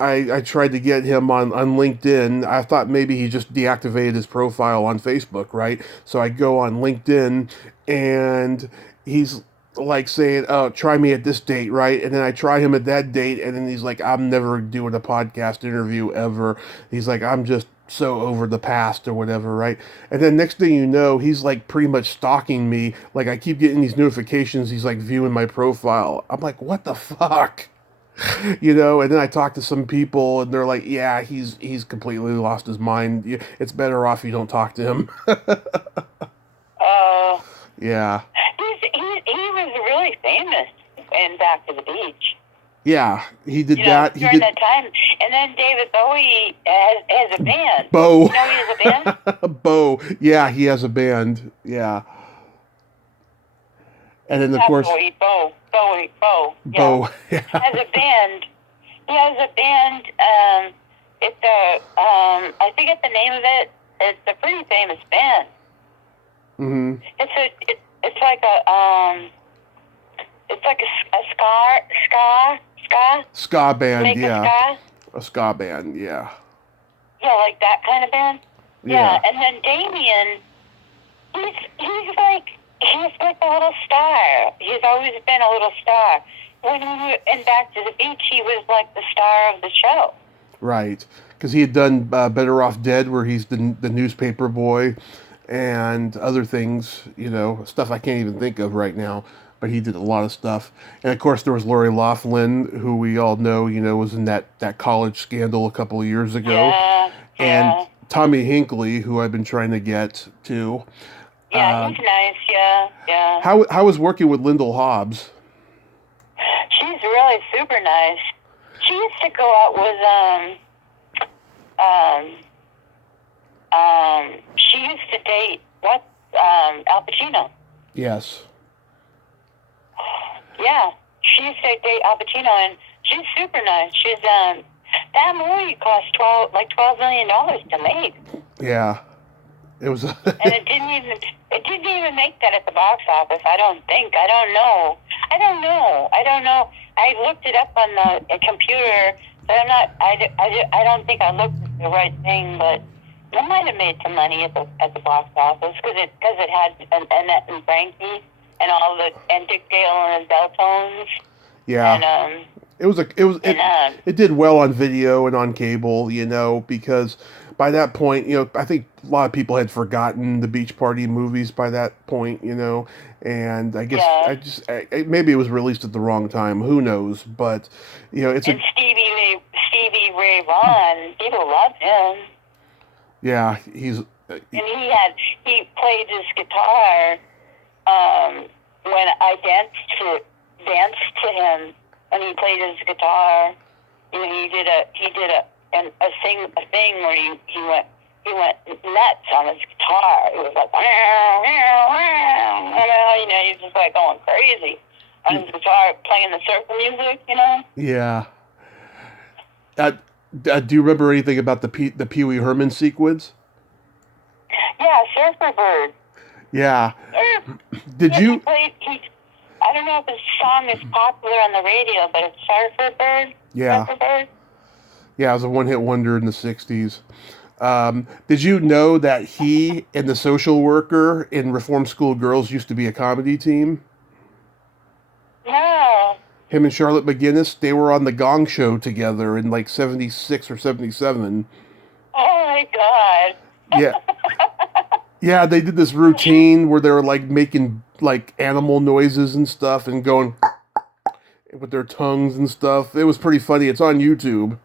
I tried to get him on LinkedIn. I thought maybe he just deactivated his profile on Facebook, right? So I go on LinkedIn, and he's like saying, "Oh, try me at this date," right? And then I try him at that date, and then he's like, "I'm never doing a podcast interview ever." He's like, "I'm just so over the past," or whatever, right? And then next thing you know, he's like pretty much stalking me. Like I keep getting these notifications. He's like viewing my profile. I'm like, what the fuck? And then I talk to some people, and they're like, "Yeah, he's completely lost his mind. It's better off you don't talk to him." Oh. Yeah. He was really famous in Back to the Beach. Yeah, he did that. He During did that time. And then David Bowie has a band. Bo. You know he has a band? Bo. Yeah, he has a band. Yeah. And then of Not course Bowie. Bo. Yeah. Has a band. He has a band. It's I forget the name of it. It's a pretty famous band. Mhm. It's like a Ska band, Make yeah. a ska. A ska band, yeah. Yeah, like that kind of band. Yeah. And then Damien, he's like a little star. He's always been a little star. When we were in Back to the Beach, he was like the star of the show. Right. Because he had done Better Off Dead, where he's the newspaper boy, and other things, stuff I can't even think of right now. But he did a lot of stuff. And of course, there was Lori Loughlin, who we all know, was in that college scandal a couple of years ago. Yeah. And Tommy Hinckley, who I've been trying to get to. Yeah, he's nice. Yeah. How was working with Lindell Hobbs? She's really super nice. She used to go out with she used to date Al Pacino. Yes. Yeah, she used to date Al Pacino, and she's super nice. She's that movie cost $12 million to make. Yeah, it was. And it didn't even make that at the box office. I don't think. I don't know. I looked it up on the computer, but I'm not. I don't think I looked at the right thing, but it might have made some money at the box office because it had Annette and Frankie and Dick Dale and his Beltones. Yeah. And, it did well on video and on cable, because by that point, I think a lot of people had forgotten the Beach Party movies by that point, and I guess maybe it was released at the wrong time. Who knows? But it's and Stevie Ray Vaughan, people loved him. Yeah, he's. And he played his guitar when I danced to him, and he played his guitar. He did a thing where he went nuts on his guitar. It was like he's just like going crazy on his guitar, playing the surfer music. Yeah. Do you remember anything about the Pee Wee Herman sequence? Yeah, Surfer Bird. Yeah. Did you? I don't know if his song is popular on the radio, but it's Surfer Bird. Yeah. Surfer Bird. Yeah, it was a one-hit wonder in the 60s. Did you know that he and the Social Worker in Reform School Girls used to be a comedy team? No. Him and Charlotte McGinnis, they were on the Gong Show together in like 76 or 77. Oh my God. Yeah. Yeah, they did this routine where they were like making like animal noises and stuff and going with their tongues and stuff. It was pretty funny. It's on YouTube.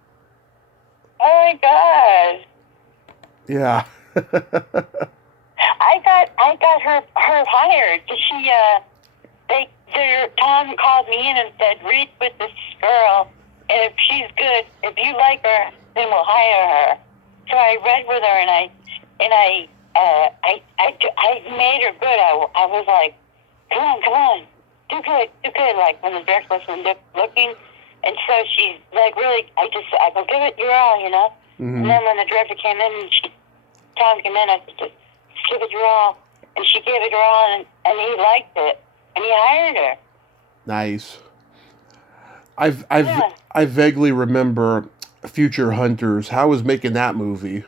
Oh my god. Yeah. I got her hired. Tom called me in and said, read with this girl, and if she's good, if you like her, then we'll hire her. So I read with her, and I made her good. I was like, come on, do good. Like when the director wasn't looking, and so she like really, I go give it your all, Mm-hmm. And then when the director came in, and Tom came in, I said, just give it your all, and she gave it her all, and he liked it, and he hired her. Nice. I vaguely remember Future Hunters. How was making that movie?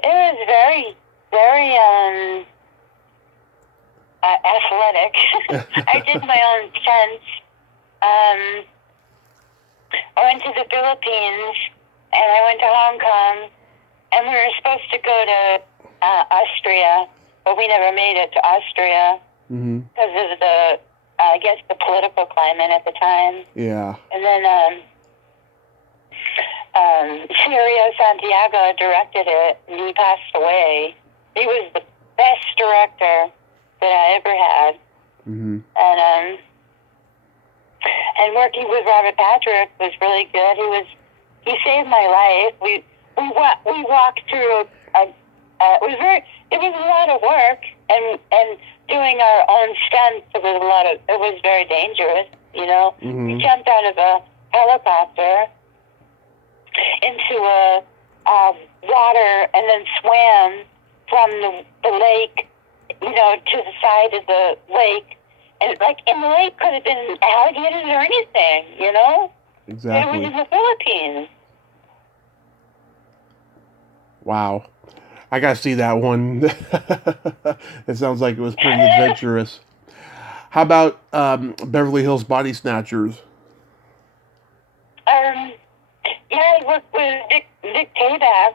It was very, very athletic. I did my own stunts. I went to the Philippines, and I went to Hong Kong, and we were supposed to go to Austria, but we never made it to Austria because of the, I guess, the political climate at the time. Yeah. And then Cirio Santiago directed it, and he passed away. He was the best director that I ever had. Mm-hmm. And working with Robert Patrick was really good. He saved my life. We walked through it was a lot of work, and doing our own stunts. It was very dangerous. Mm-hmm. We jumped out of a helicopter into a water, and then swam from the lake, to the side of the lake. And like in the lake could have been alligators or anything, Exactly. It was in the Philippines. Wow. I gotta see that one. It sounds like it was pretty adventurous. How about Beverly Hills Bodysnatchers? Yeah, I worked with Dick Kovac.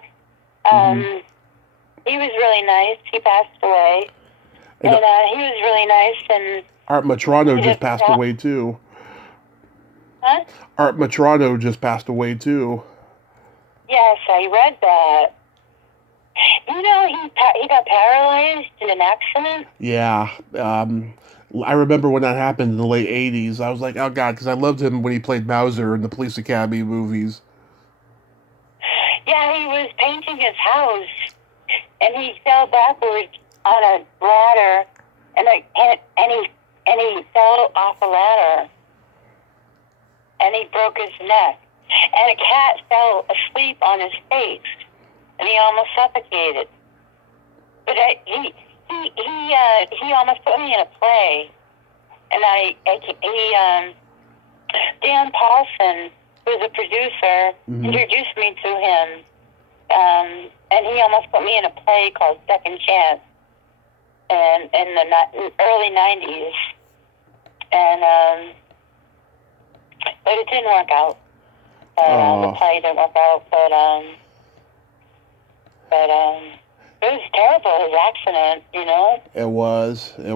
He was really nice. He passed away. And he was really nice. And Art Matrano just passed away, too. Huh? Art Matrano just passed away, too. Yes, I read that. He got paralyzed in an accident. Yeah. I remember when that happened in the late 80s. I was like, oh, God, because I loved him when he played Mauser in the Police Academy movies. Yeah, he was painting his house, and he fell backwards on a ladder, and he fell off a ladder, and he broke his neck, and a cat fell asleep on his face, and he almost suffocated. But he almost put me in a play, and Dan Paulson, who's a producer, introduced me to him, and he almost put me in a play called Second Chance, and in the early 90s, but it didn't work out. The play didn't work out, but it was terrible, his accident, It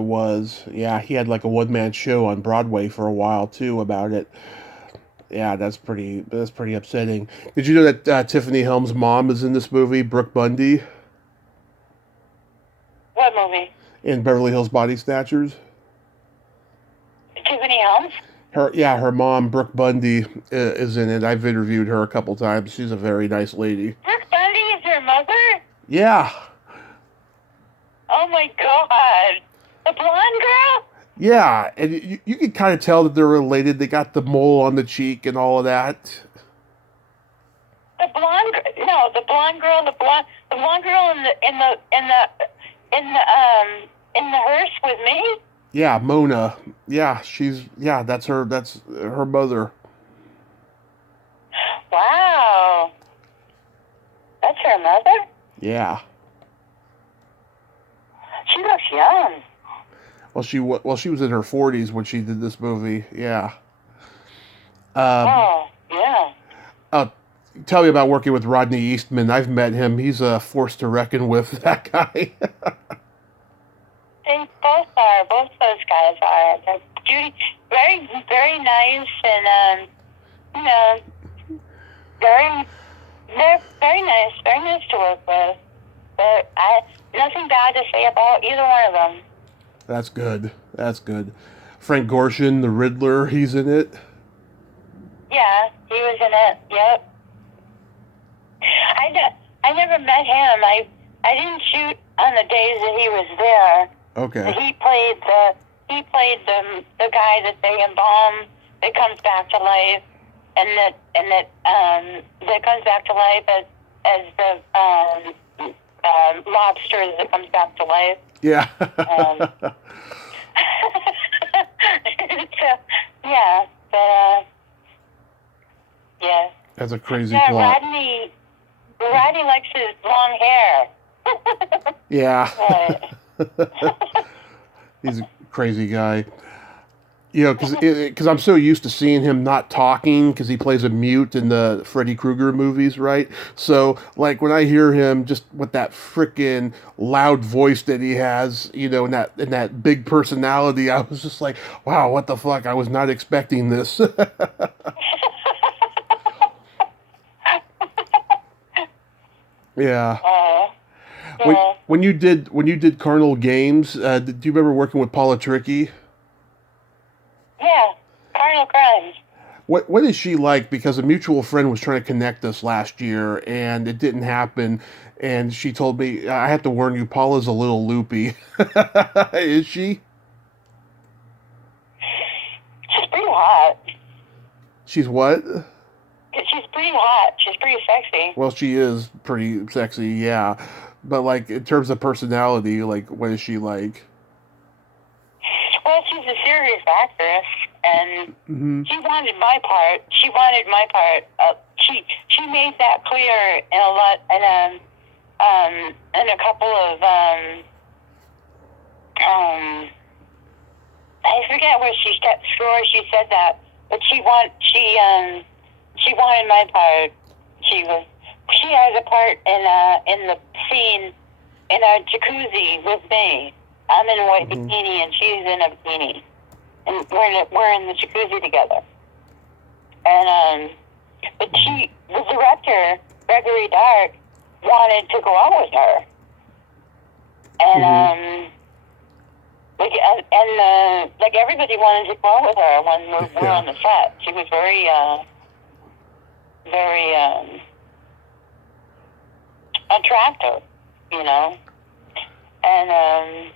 was. Yeah, he had like a one-man show on Broadway for a while, too, about it. Yeah, that's pretty upsetting. Did you know that Tiffany Helm's mom is in this movie, Brooke Bundy? What movie? In Beverly Hills Bodysnatchers. Tiffany Helms? Her mom, Brooke Bundy, is in it. I've interviewed her a couple times. She's a very nice lady. Brooke Bundy is her mother? Yeah. Oh my God. The blonde girl? Yeah, and you can kind of tell that they're related. They got the mole on the cheek and all of that. The blonde girl in the hearse with me? Yeah, Mona. Yeah, that's her mother. Wow. That's her mother? Yeah. She looks young. Well, she was in her 40s when she did this movie. Yeah. Yeah. Tell me about working with Rodney Eastman. I've met him. He's a force to reckon with. That guy. They both are. Both those guys are. Judy, very, very nice, and you know, they're very nice to work with. But nothing bad to say about either one of them. That's good. That's good. Frank Gorshin, the Riddler, he's in it. Yeah, he was in it. Yep. I never met him. I didn't shoot on the days that he was there. Okay. He played the guy that they embalm that comes back to life, and that comes back to life as the lobster that comes back to life. Yeah. So, yeah, but yeah. That's a crazy Yeah, plot. Rodney likes his long hair. Yeah. He's a crazy guy. You know, because I'm so used to seeing him not talking because he plays a mute in the Freddy Krueger movies, right? So, like, when I hear him just with that freaking loud voice that he has, you know, and that big personality, I was just like, wow, what the fuck? I was not expecting this. Yeah. Yeah. When you did Carnal Games, do you remember working with Paula Trickey? Yeah, Carnal Crimes. What is she like? Because a mutual friend was trying to connect us last year, and it didn't happen. And she told me, I have to warn you, Paula's a little loopy. Is she? She's pretty hot. She's what? She's pretty hot. She's pretty sexy. Well, she is pretty sexy, yeah. But, like, in terms of personality, like, what is she like? Well, she's a serious actress, and she wanted my part. She made that clear in a lot, in a couple of I forget where she said that, but she wanted my part. She has a part in the scene in a jacuzzi with me. I'm in a white bikini and she's in a bikini, and we're in the jacuzzi together. And but the director, Gregory Dark, wanted to go out with her, and like everybody wanted to go out with her when we're on the set. She was very attractive, you know, and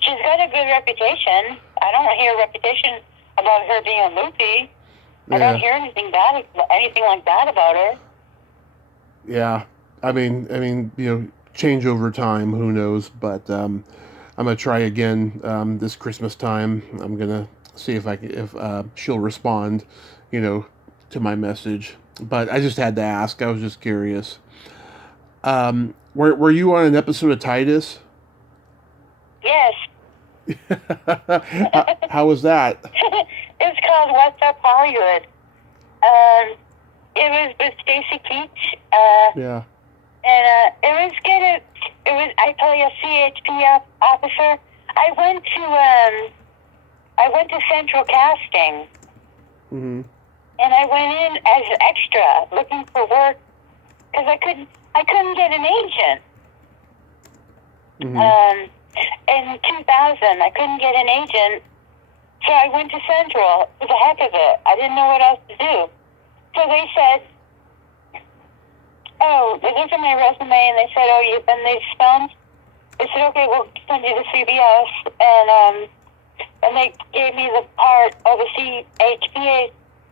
she's got a good reputation. I don't hear a reputation about her being a loopy. I don't hear anything like that about her. Yeah, I mean, you know, change over time. Who knows? But I'm gonna try again this Christmas time. I'm gonna see if she'll respond, you know, to my message. But I just had to ask. I was just curious. Were you on an episode of Titus? Yes. How was that? It's called What's Up Hollywood. It was with Stacy Keach. Yeah. And it was good. I play a CHP officer. I went to Central Casting. Mm-hmm. And I went in as an extra, looking for work, because I couldn't get an agent. Mm-hmm. In 2000, I couldn't get an agent, so I went to Central for the heck of it. I didn't know what else to do. So they said, they looked at my resume and they said, you've been these films? They said, okay, we'll send you to CBS. And they gave me the part of a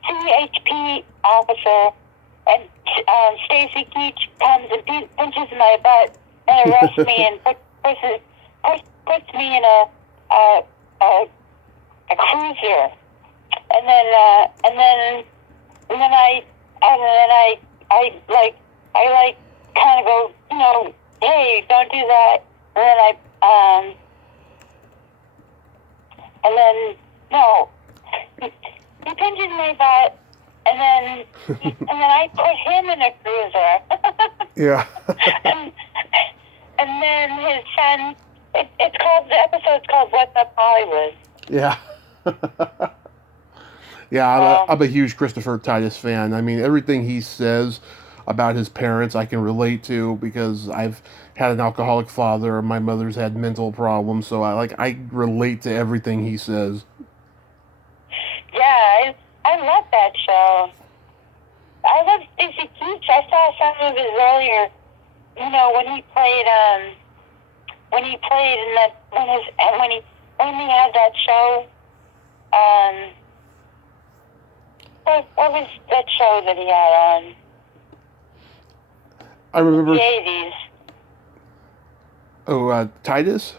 CHP officer, and Stacy Keach comes and pinches my butt and arrests me and puts me in a cruiser, and then I kind of go, you know, hey, don't do that, and then no, he pinches my butt, and then I put him in a cruiser. Yeah. and then his son, it's The episode's called What's Up Hollywood. Yeah. Yeah, I'm a huge Christopher Titus fan. I mean, everything he says about his parents I can relate to because I've had an alcoholic father and my mother's had mental problems, so I relate to everything he says. Yeah, I love that show. I love Stacey Keach. I saw some of his earlier, you know, when he played in that when he had that show, what was that show that he had on? I remember. The 80s. Oh, Titus?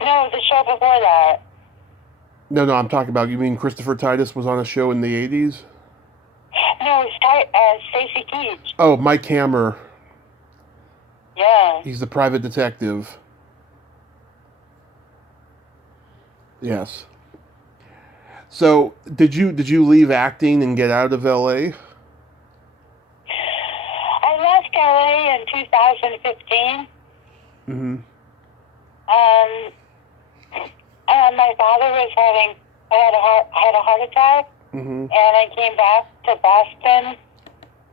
No, the show before that. No, I'm talking about, you mean Christopher Titus was on a show in the 80s? No, it's Stacey Keach. Oh, Mike Hammer. Yeah. He's the private detective. Yes. So, did you leave acting and get out of LA? I left LA in 2015. Mm-hmm. My father was had a heart attack, Mm-hmm. and I came back to Boston,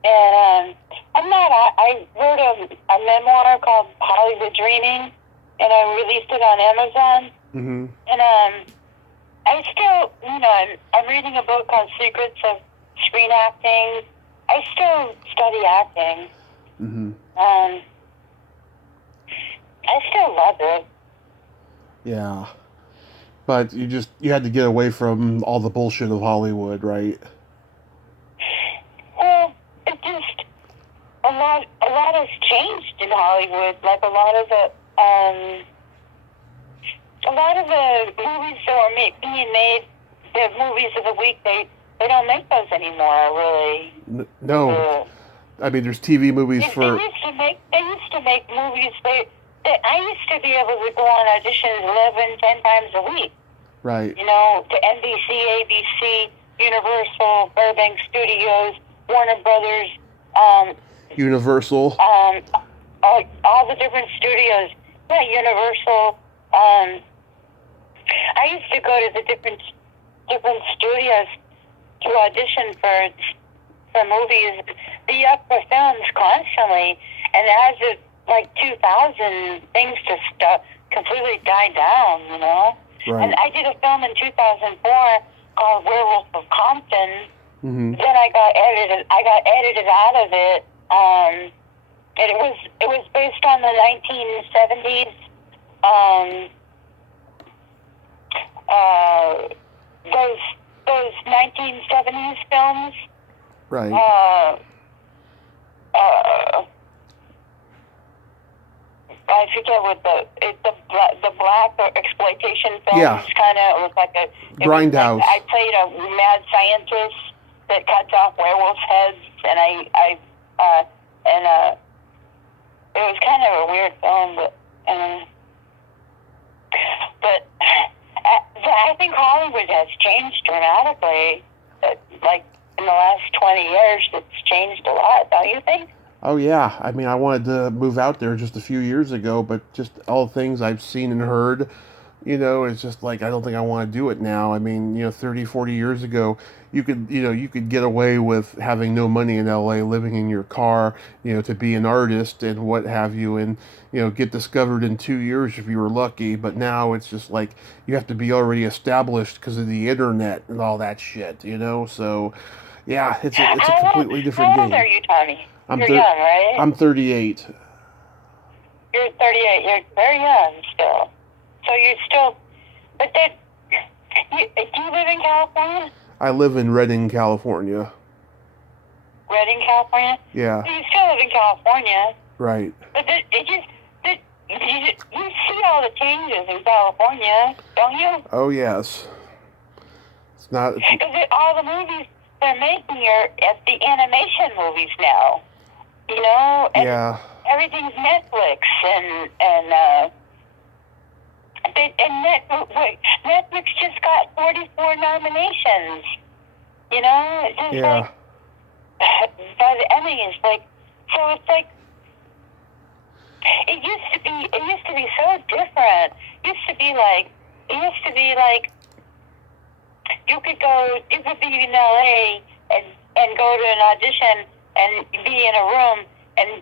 and I wrote a memoir called Hollywood Dreaming, and I released it on Amazon, Mm-hmm. and I still, I'm reading a book called Secrets of Screen Acting. I still study acting. Mm-hmm. I still love it. Yeah. But you had to get away from all the bullshit of Hollywood, right? Well, it just a lot has changed in Hollywood. Like a lot of the movies that were being made, the movies of the week, they don't make those anymore, really. No. I mean, there's TV movies They for... used to make movies. I used to be able to go on auditions 11, 10 times a week. Right. You know, to NBC, ABC, Universal, Burbank Studios, Warner Brothers, Universal. all the different studios. Yeah, Universal. I used to go to the different studios to audition for movies. Be up for films constantly, and as of like 2000, things just completely died down. You know. Right. And I did a film in 2004 called Werewolf of Compton. Mm-hmm. Then I got edited out of it. And it was based on the 1970s. Those 1970s films. Right. I forget what the black exploitation films. Yeah. Kind of was like a Grindhouse. I played a mad scientist that cuts off werewolves' heads, and it was kind of a weird film, but I think Hollywood has changed dramatically. Like in the last 20 years, it's changed a lot. Don't you think? Oh, yeah. I mean, I wanted to move out there just a few years ago, but just all the things I've seen and heard, it's just like, I don't think I want to do it now. I mean, 30, 40 years ago, you could get away with having no money in LA, living in your car, to be an artist and what have you, and, get discovered in 2 years if you were lucky. But now it's just like, you have to be already established because of the internet and all that shit, so, yeah, it's a completely different game. How old are you, Tommy? You're young, right? I'm 38. You're 38. You're very young still. So you're still... But do you live in California? I live in Redding, California. Redding, California? Yeah. So you still live in California. Right. But you see all the changes in California, don't you? Oh, yes. It's not... all the movies they're making are the animation movies now. And yeah. Everything's Netflix and Netflix just got 44 nominations. It's just Yeah. By the Emmys, so it's like It used to be so different. It used to be like you could be in LA and go to an audition and be in a room and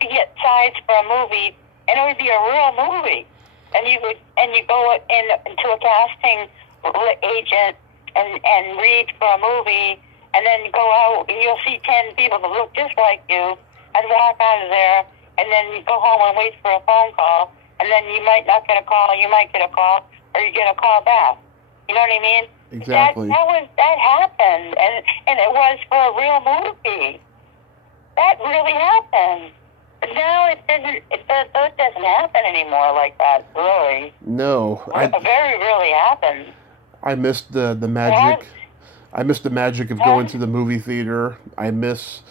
get sides for a movie, and it would be a real movie. And you go into a casting agent and read for a movie, and then go out and you'll see 10 people that look just like you, and walk out of there, and then you go home and wait for a phone call, and then you might not get a call, you might get a call, or you get a call back. You know what I mean? Exactly. That happened, and it was for a real movie. That really happened. But now that doesn't happen anymore like that, really. No. It very rarely happens. I missed the magic. I miss the magic of going to the movie theater. I miss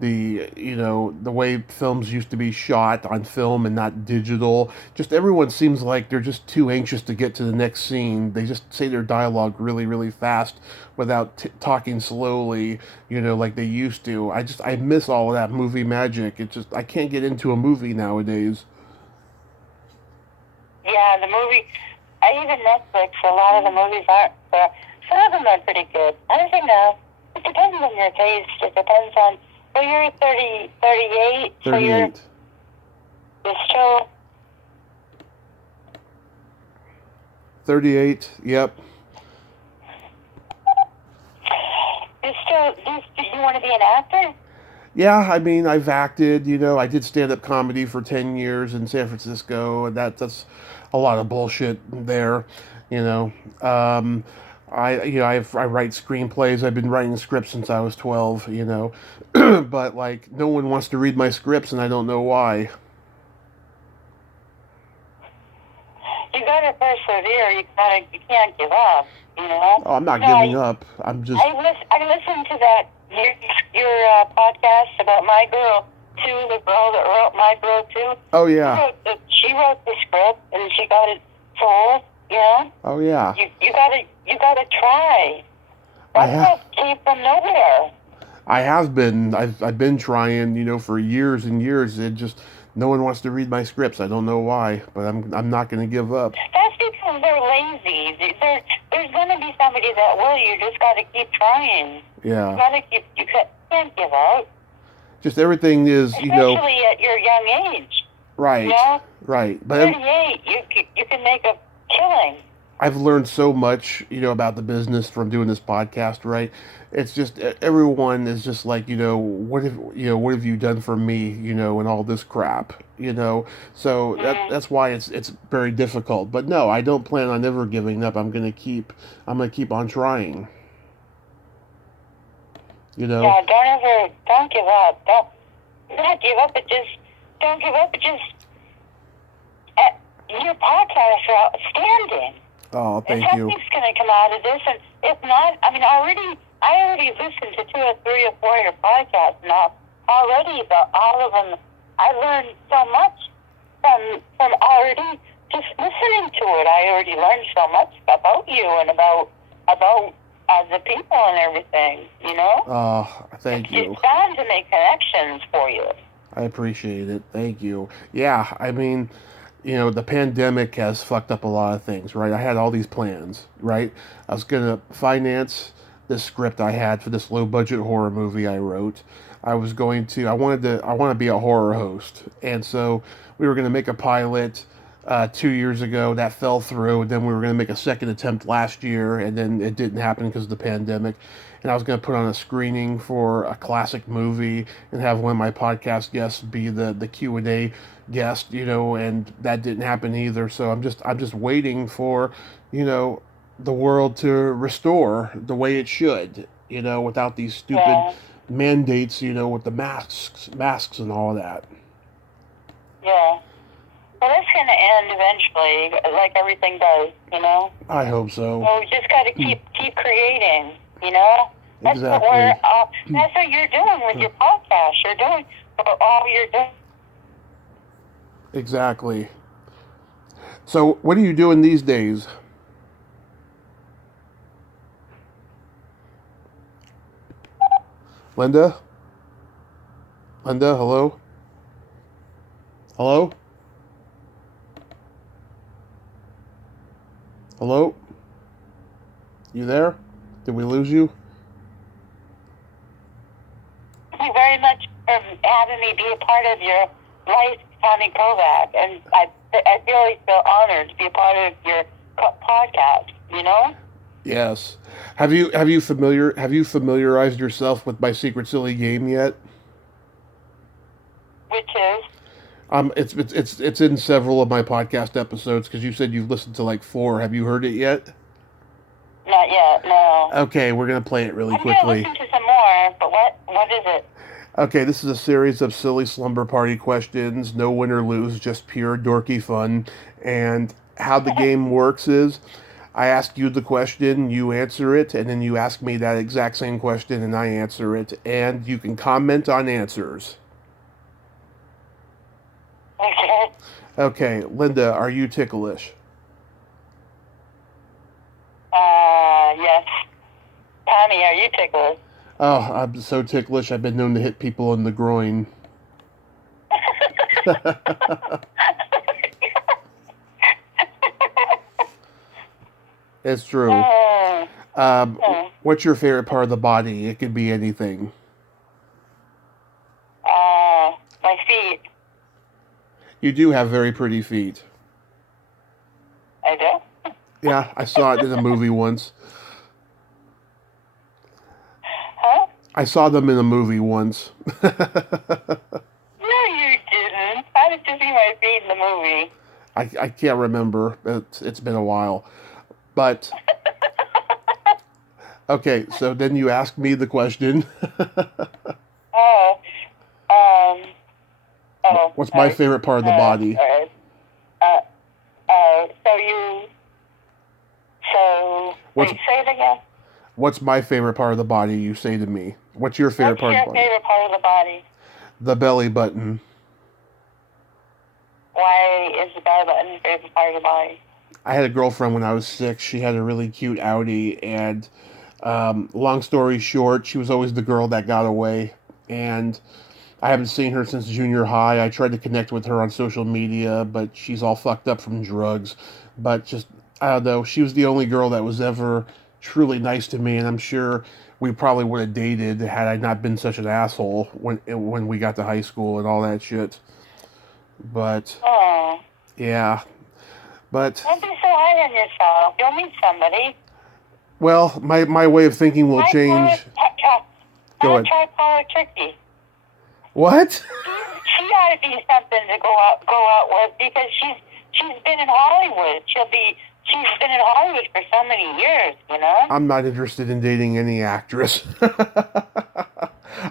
the the way films used to be shot on film and not digital. Just everyone seems like they're just too anxious to get to the next scene. They just say their dialogue really, really fast without talking slowly, like they used to. I miss all of that movie magic. I can't get into a movie nowadays. Yeah, the movie. Even Netflix. A lot of the movies aren't. Some of them are pretty good. I don't know. It depends on your taste. It depends on. Well, you're 38. 38. So you're still. 38. Yep. Do you want to be an actor? Yeah, I mean, I've acted. I did stand-up comedy for 10 years in San Francisco, and that's a lot of bullshit there. I write screenplays. I've been writing scripts since I was 12. But like no one wants to read my scripts, and I don't know why. You gotta persevere. You can't give up. Oh, I'm not giving up. I'm just. I listened to that your podcast about My Girl 2, the girl that wrote My Girl 2. Oh yeah. She wrote the script and she got it sold. Oh yeah. You gotta try. That's came from nowhere. I have been. I've been trying. For years and years. It just no one wants to read my scripts. I don't know why, but I'm not going to give up. That's because they're lazy. There's going to be somebody that will. You just got to keep trying. Yeah. You can't give up. Just everything is, Especially at your young age. Right. Right. But 38, you can make a killing. I've learned so much, about the business from doing this podcast, right? It's just everyone is just like, what have you done for me, and all this crap, So that's why it's very difficult. But no, I don't plan on ever giving up. I'm gonna keep on trying. Yeah, don't give up. Don't give up. Don't give up. Your podcasts are outstanding. Oh, thank you. Something's going to come out of this, and if not, I already listened to 2 or 3 or 4 of your podcasts now. Already, all of them, I learned so much from already just listening to it. I already learned so much about you and about the people and everything. Oh, thank you. It's bound to make connections for you. I appreciate it. Thank you. Yeah, I mean. The pandemic has fucked up a lot of things, right? I had all these plans, right? I was going to finance this script I had for this low-budget horror movie I wrote. I want to be a horror host. And so we were going to make a pilot 2 years ago. That fell through. And then we were going to make a second attempt last year, and then it didn't happen because of the pandemic. And I was going to put on a screening for a classic movie and have one of my podcast guests be the Q&A guest, and that didn't happen either. So I'm just waiting for, the world to restore the way it should, without these stupid mandates, with the masks and all of that. Yeah. Well, it's going to end eventually, like everything does, I hope so. So we just got to keep creating, That's exactly. That's what you're doing with your podcast. You're doing all you're doing. Exactly. So, what are you doing these days? Linda? Linda, hello? Hello? Hello? You there? Did we lose you? Thank you very much for having me be a part of your life, Tommy Kovac, and I really feel honored to be a part of your podcast. You know? Yes. Have you familiarized yourself with my Secret Silly game yet? Which is It's in several of my podcast episodes because you said you've listened to like 4. Have you heard it yet? not yet. No. Okay, we're gonna play it really I'm gonna quickly. listen to some more. But what is it? Okay, this is a series of silly slumber party questions, no win or lose, just pure dorky fun. And how the game works is I ask you the question, you answer it, and then you ask me that exact same question and I answer it. And you can comment on answers. Okay. Okay, Linda, are you ticklish? Yes. Tommy, are you tickled? Oh, I'm so ticklish, I've been known to hit people in the groin. It's true. What's your favorite part of the body? It could be anything. My feet. You do have very pretty feet. I do? Yeah, I saw it in a movie once. Huh? I saw them in a movie once. No, you didn't. How did you see my feet in the movie? I can't remember. It's been a while. But, okay, so then you ask me the question. Oh. What's my favorite part of the body? What's, Wait, say it again. what's my favorite part of the body, you say to me? What's your favorite part of the body? What's your favorite part of the body? The belly button. Why is the belly button your favorite part of the body? I had a girlfriend when I was 6. She had a really cute Audi, and long story short, she was always the girl that got away. And I haven't seen her since junior high. I tried to connect with her on social media, but she's all fucked up from drugs. But just, I don't know, she was the only girl that was ever truly nice to me, and I'm sure we probably would have dated had I not been such an asshole when we got to high school and all that shit. But, Oh. yeah. But, Don't be so hard on yourself. You'll meet somebody. well, my way of thinking will change. Go ahead. Try Paula Turkey. What? She ought to be something to go out with because she's been in Hollywood. She's been in Hollywood for so many years, you know? I'm not interested in dating any actress.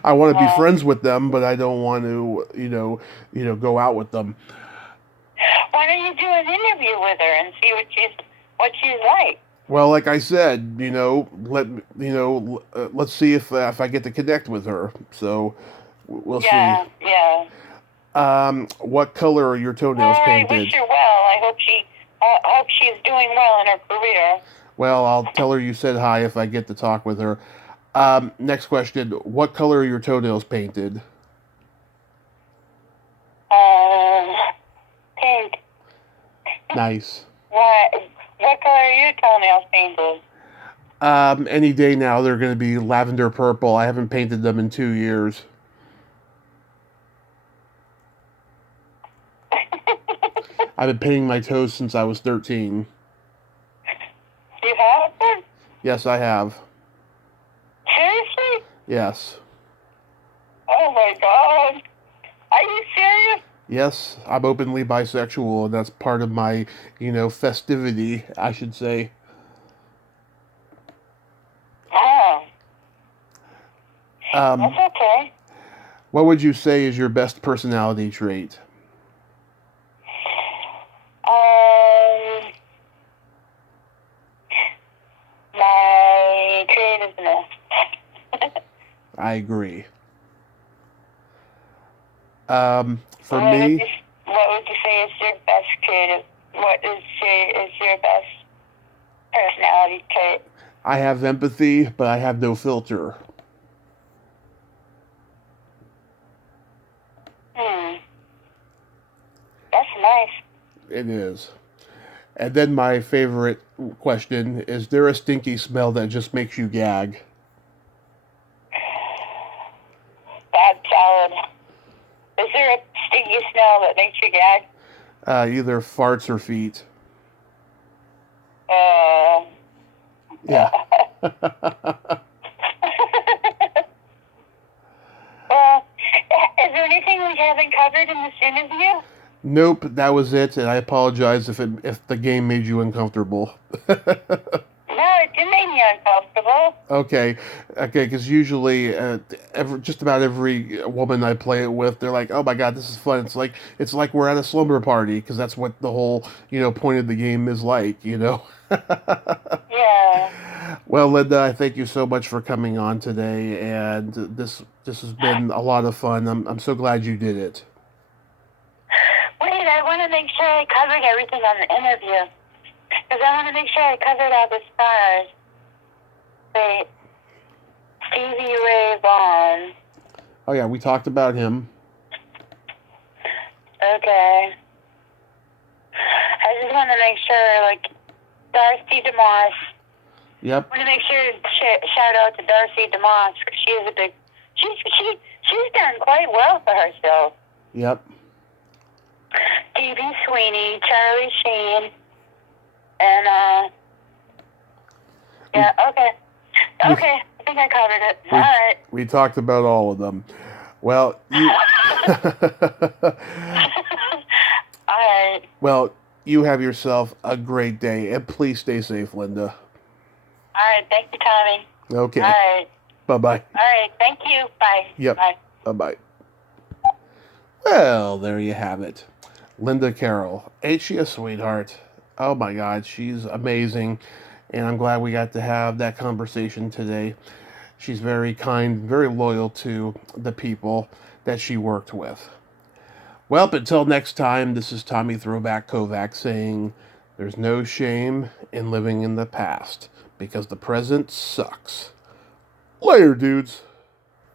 I want to be friends with them, but I don't want to, go out with them. Why don't you do an interview with her and see what she's like? Well, like I said, let's see if I get to connect with her. So we'll see. Yeah. What color are your toenails painted? I wish her well. I hope she's doing well in her career. Well, I'll tell her you said hi if I get to talk with her. Next question. What color are your toenails painted? Pink. Nice. What color are your toenails painted? Any day now they're going to be lavender purple. I haven't painted them in 2 years. I've been painting my toes since I was 13. You have them? Yes, I have. Seriously? Yes. Oh my God. Are you serious? Yes, I'm openly bisexual, and that's part of my, festivity, I should say. Oh. That's okay. What would you say is your best personality trait? My creativeness. I agree. For me, what would you say is your best creative? What is your best personality trait? I have empathy, but I have no filter. That's nice. It is. And then my favorite question, is there a stinky smell that just makes you gag? Bad salad. Is there a stinky smell that makes you gag? Either farts or feet. Yeah. Well, is there anything we haven't covered in this interview? Nope, that was it, and I apologize if the game made you uncomfortable. No, it didn't make me uncomfortable. Okay, because usually, just about every woman I play it with, they're like, "Oh my god, this is fun." It's like we're at a slumber party, because that's what the whole point of the game is like. Yeah. Well, Linda, I thank you so much for coming on today, and this has been a lot of fun. I'm so glad you did it. Wait, I want to make sure I covered everything on the interview. Because I want to make sure I covered all the stars. Wait. Stevie Ray Vaughan. Oh yeah, we talked about him. Okay. I just want to make sure, like, Darcy DeMoss. Yep. I want to make sure to shout out to Darcy DeMoss, because she is a big... She's done quite well for herself. Yep. D.B. Sweeney, Charlie Sheen, and, yeah, okay. Okay, I think I covered it. All right. We talked about all of them. Well, you... All right. Well, you have yourself a great day, and please stay safe, Linda. All right, thank you, Tommy. Okay. All right. Bye-bye. All right, thank you. Bye. Yep. Bye. Bye-bye. Well, there you have it. Linda Carroll. Ain't she a sweetheart? Oh my God, she's amazing. And I'm glad we got to have that conversation today. She's very kind, very loyal to the people that she worked with. Well, until next time, this is Tommy Throwback Kovac saying, there's no shame in living in the past, because the present sucks. Later, dudes.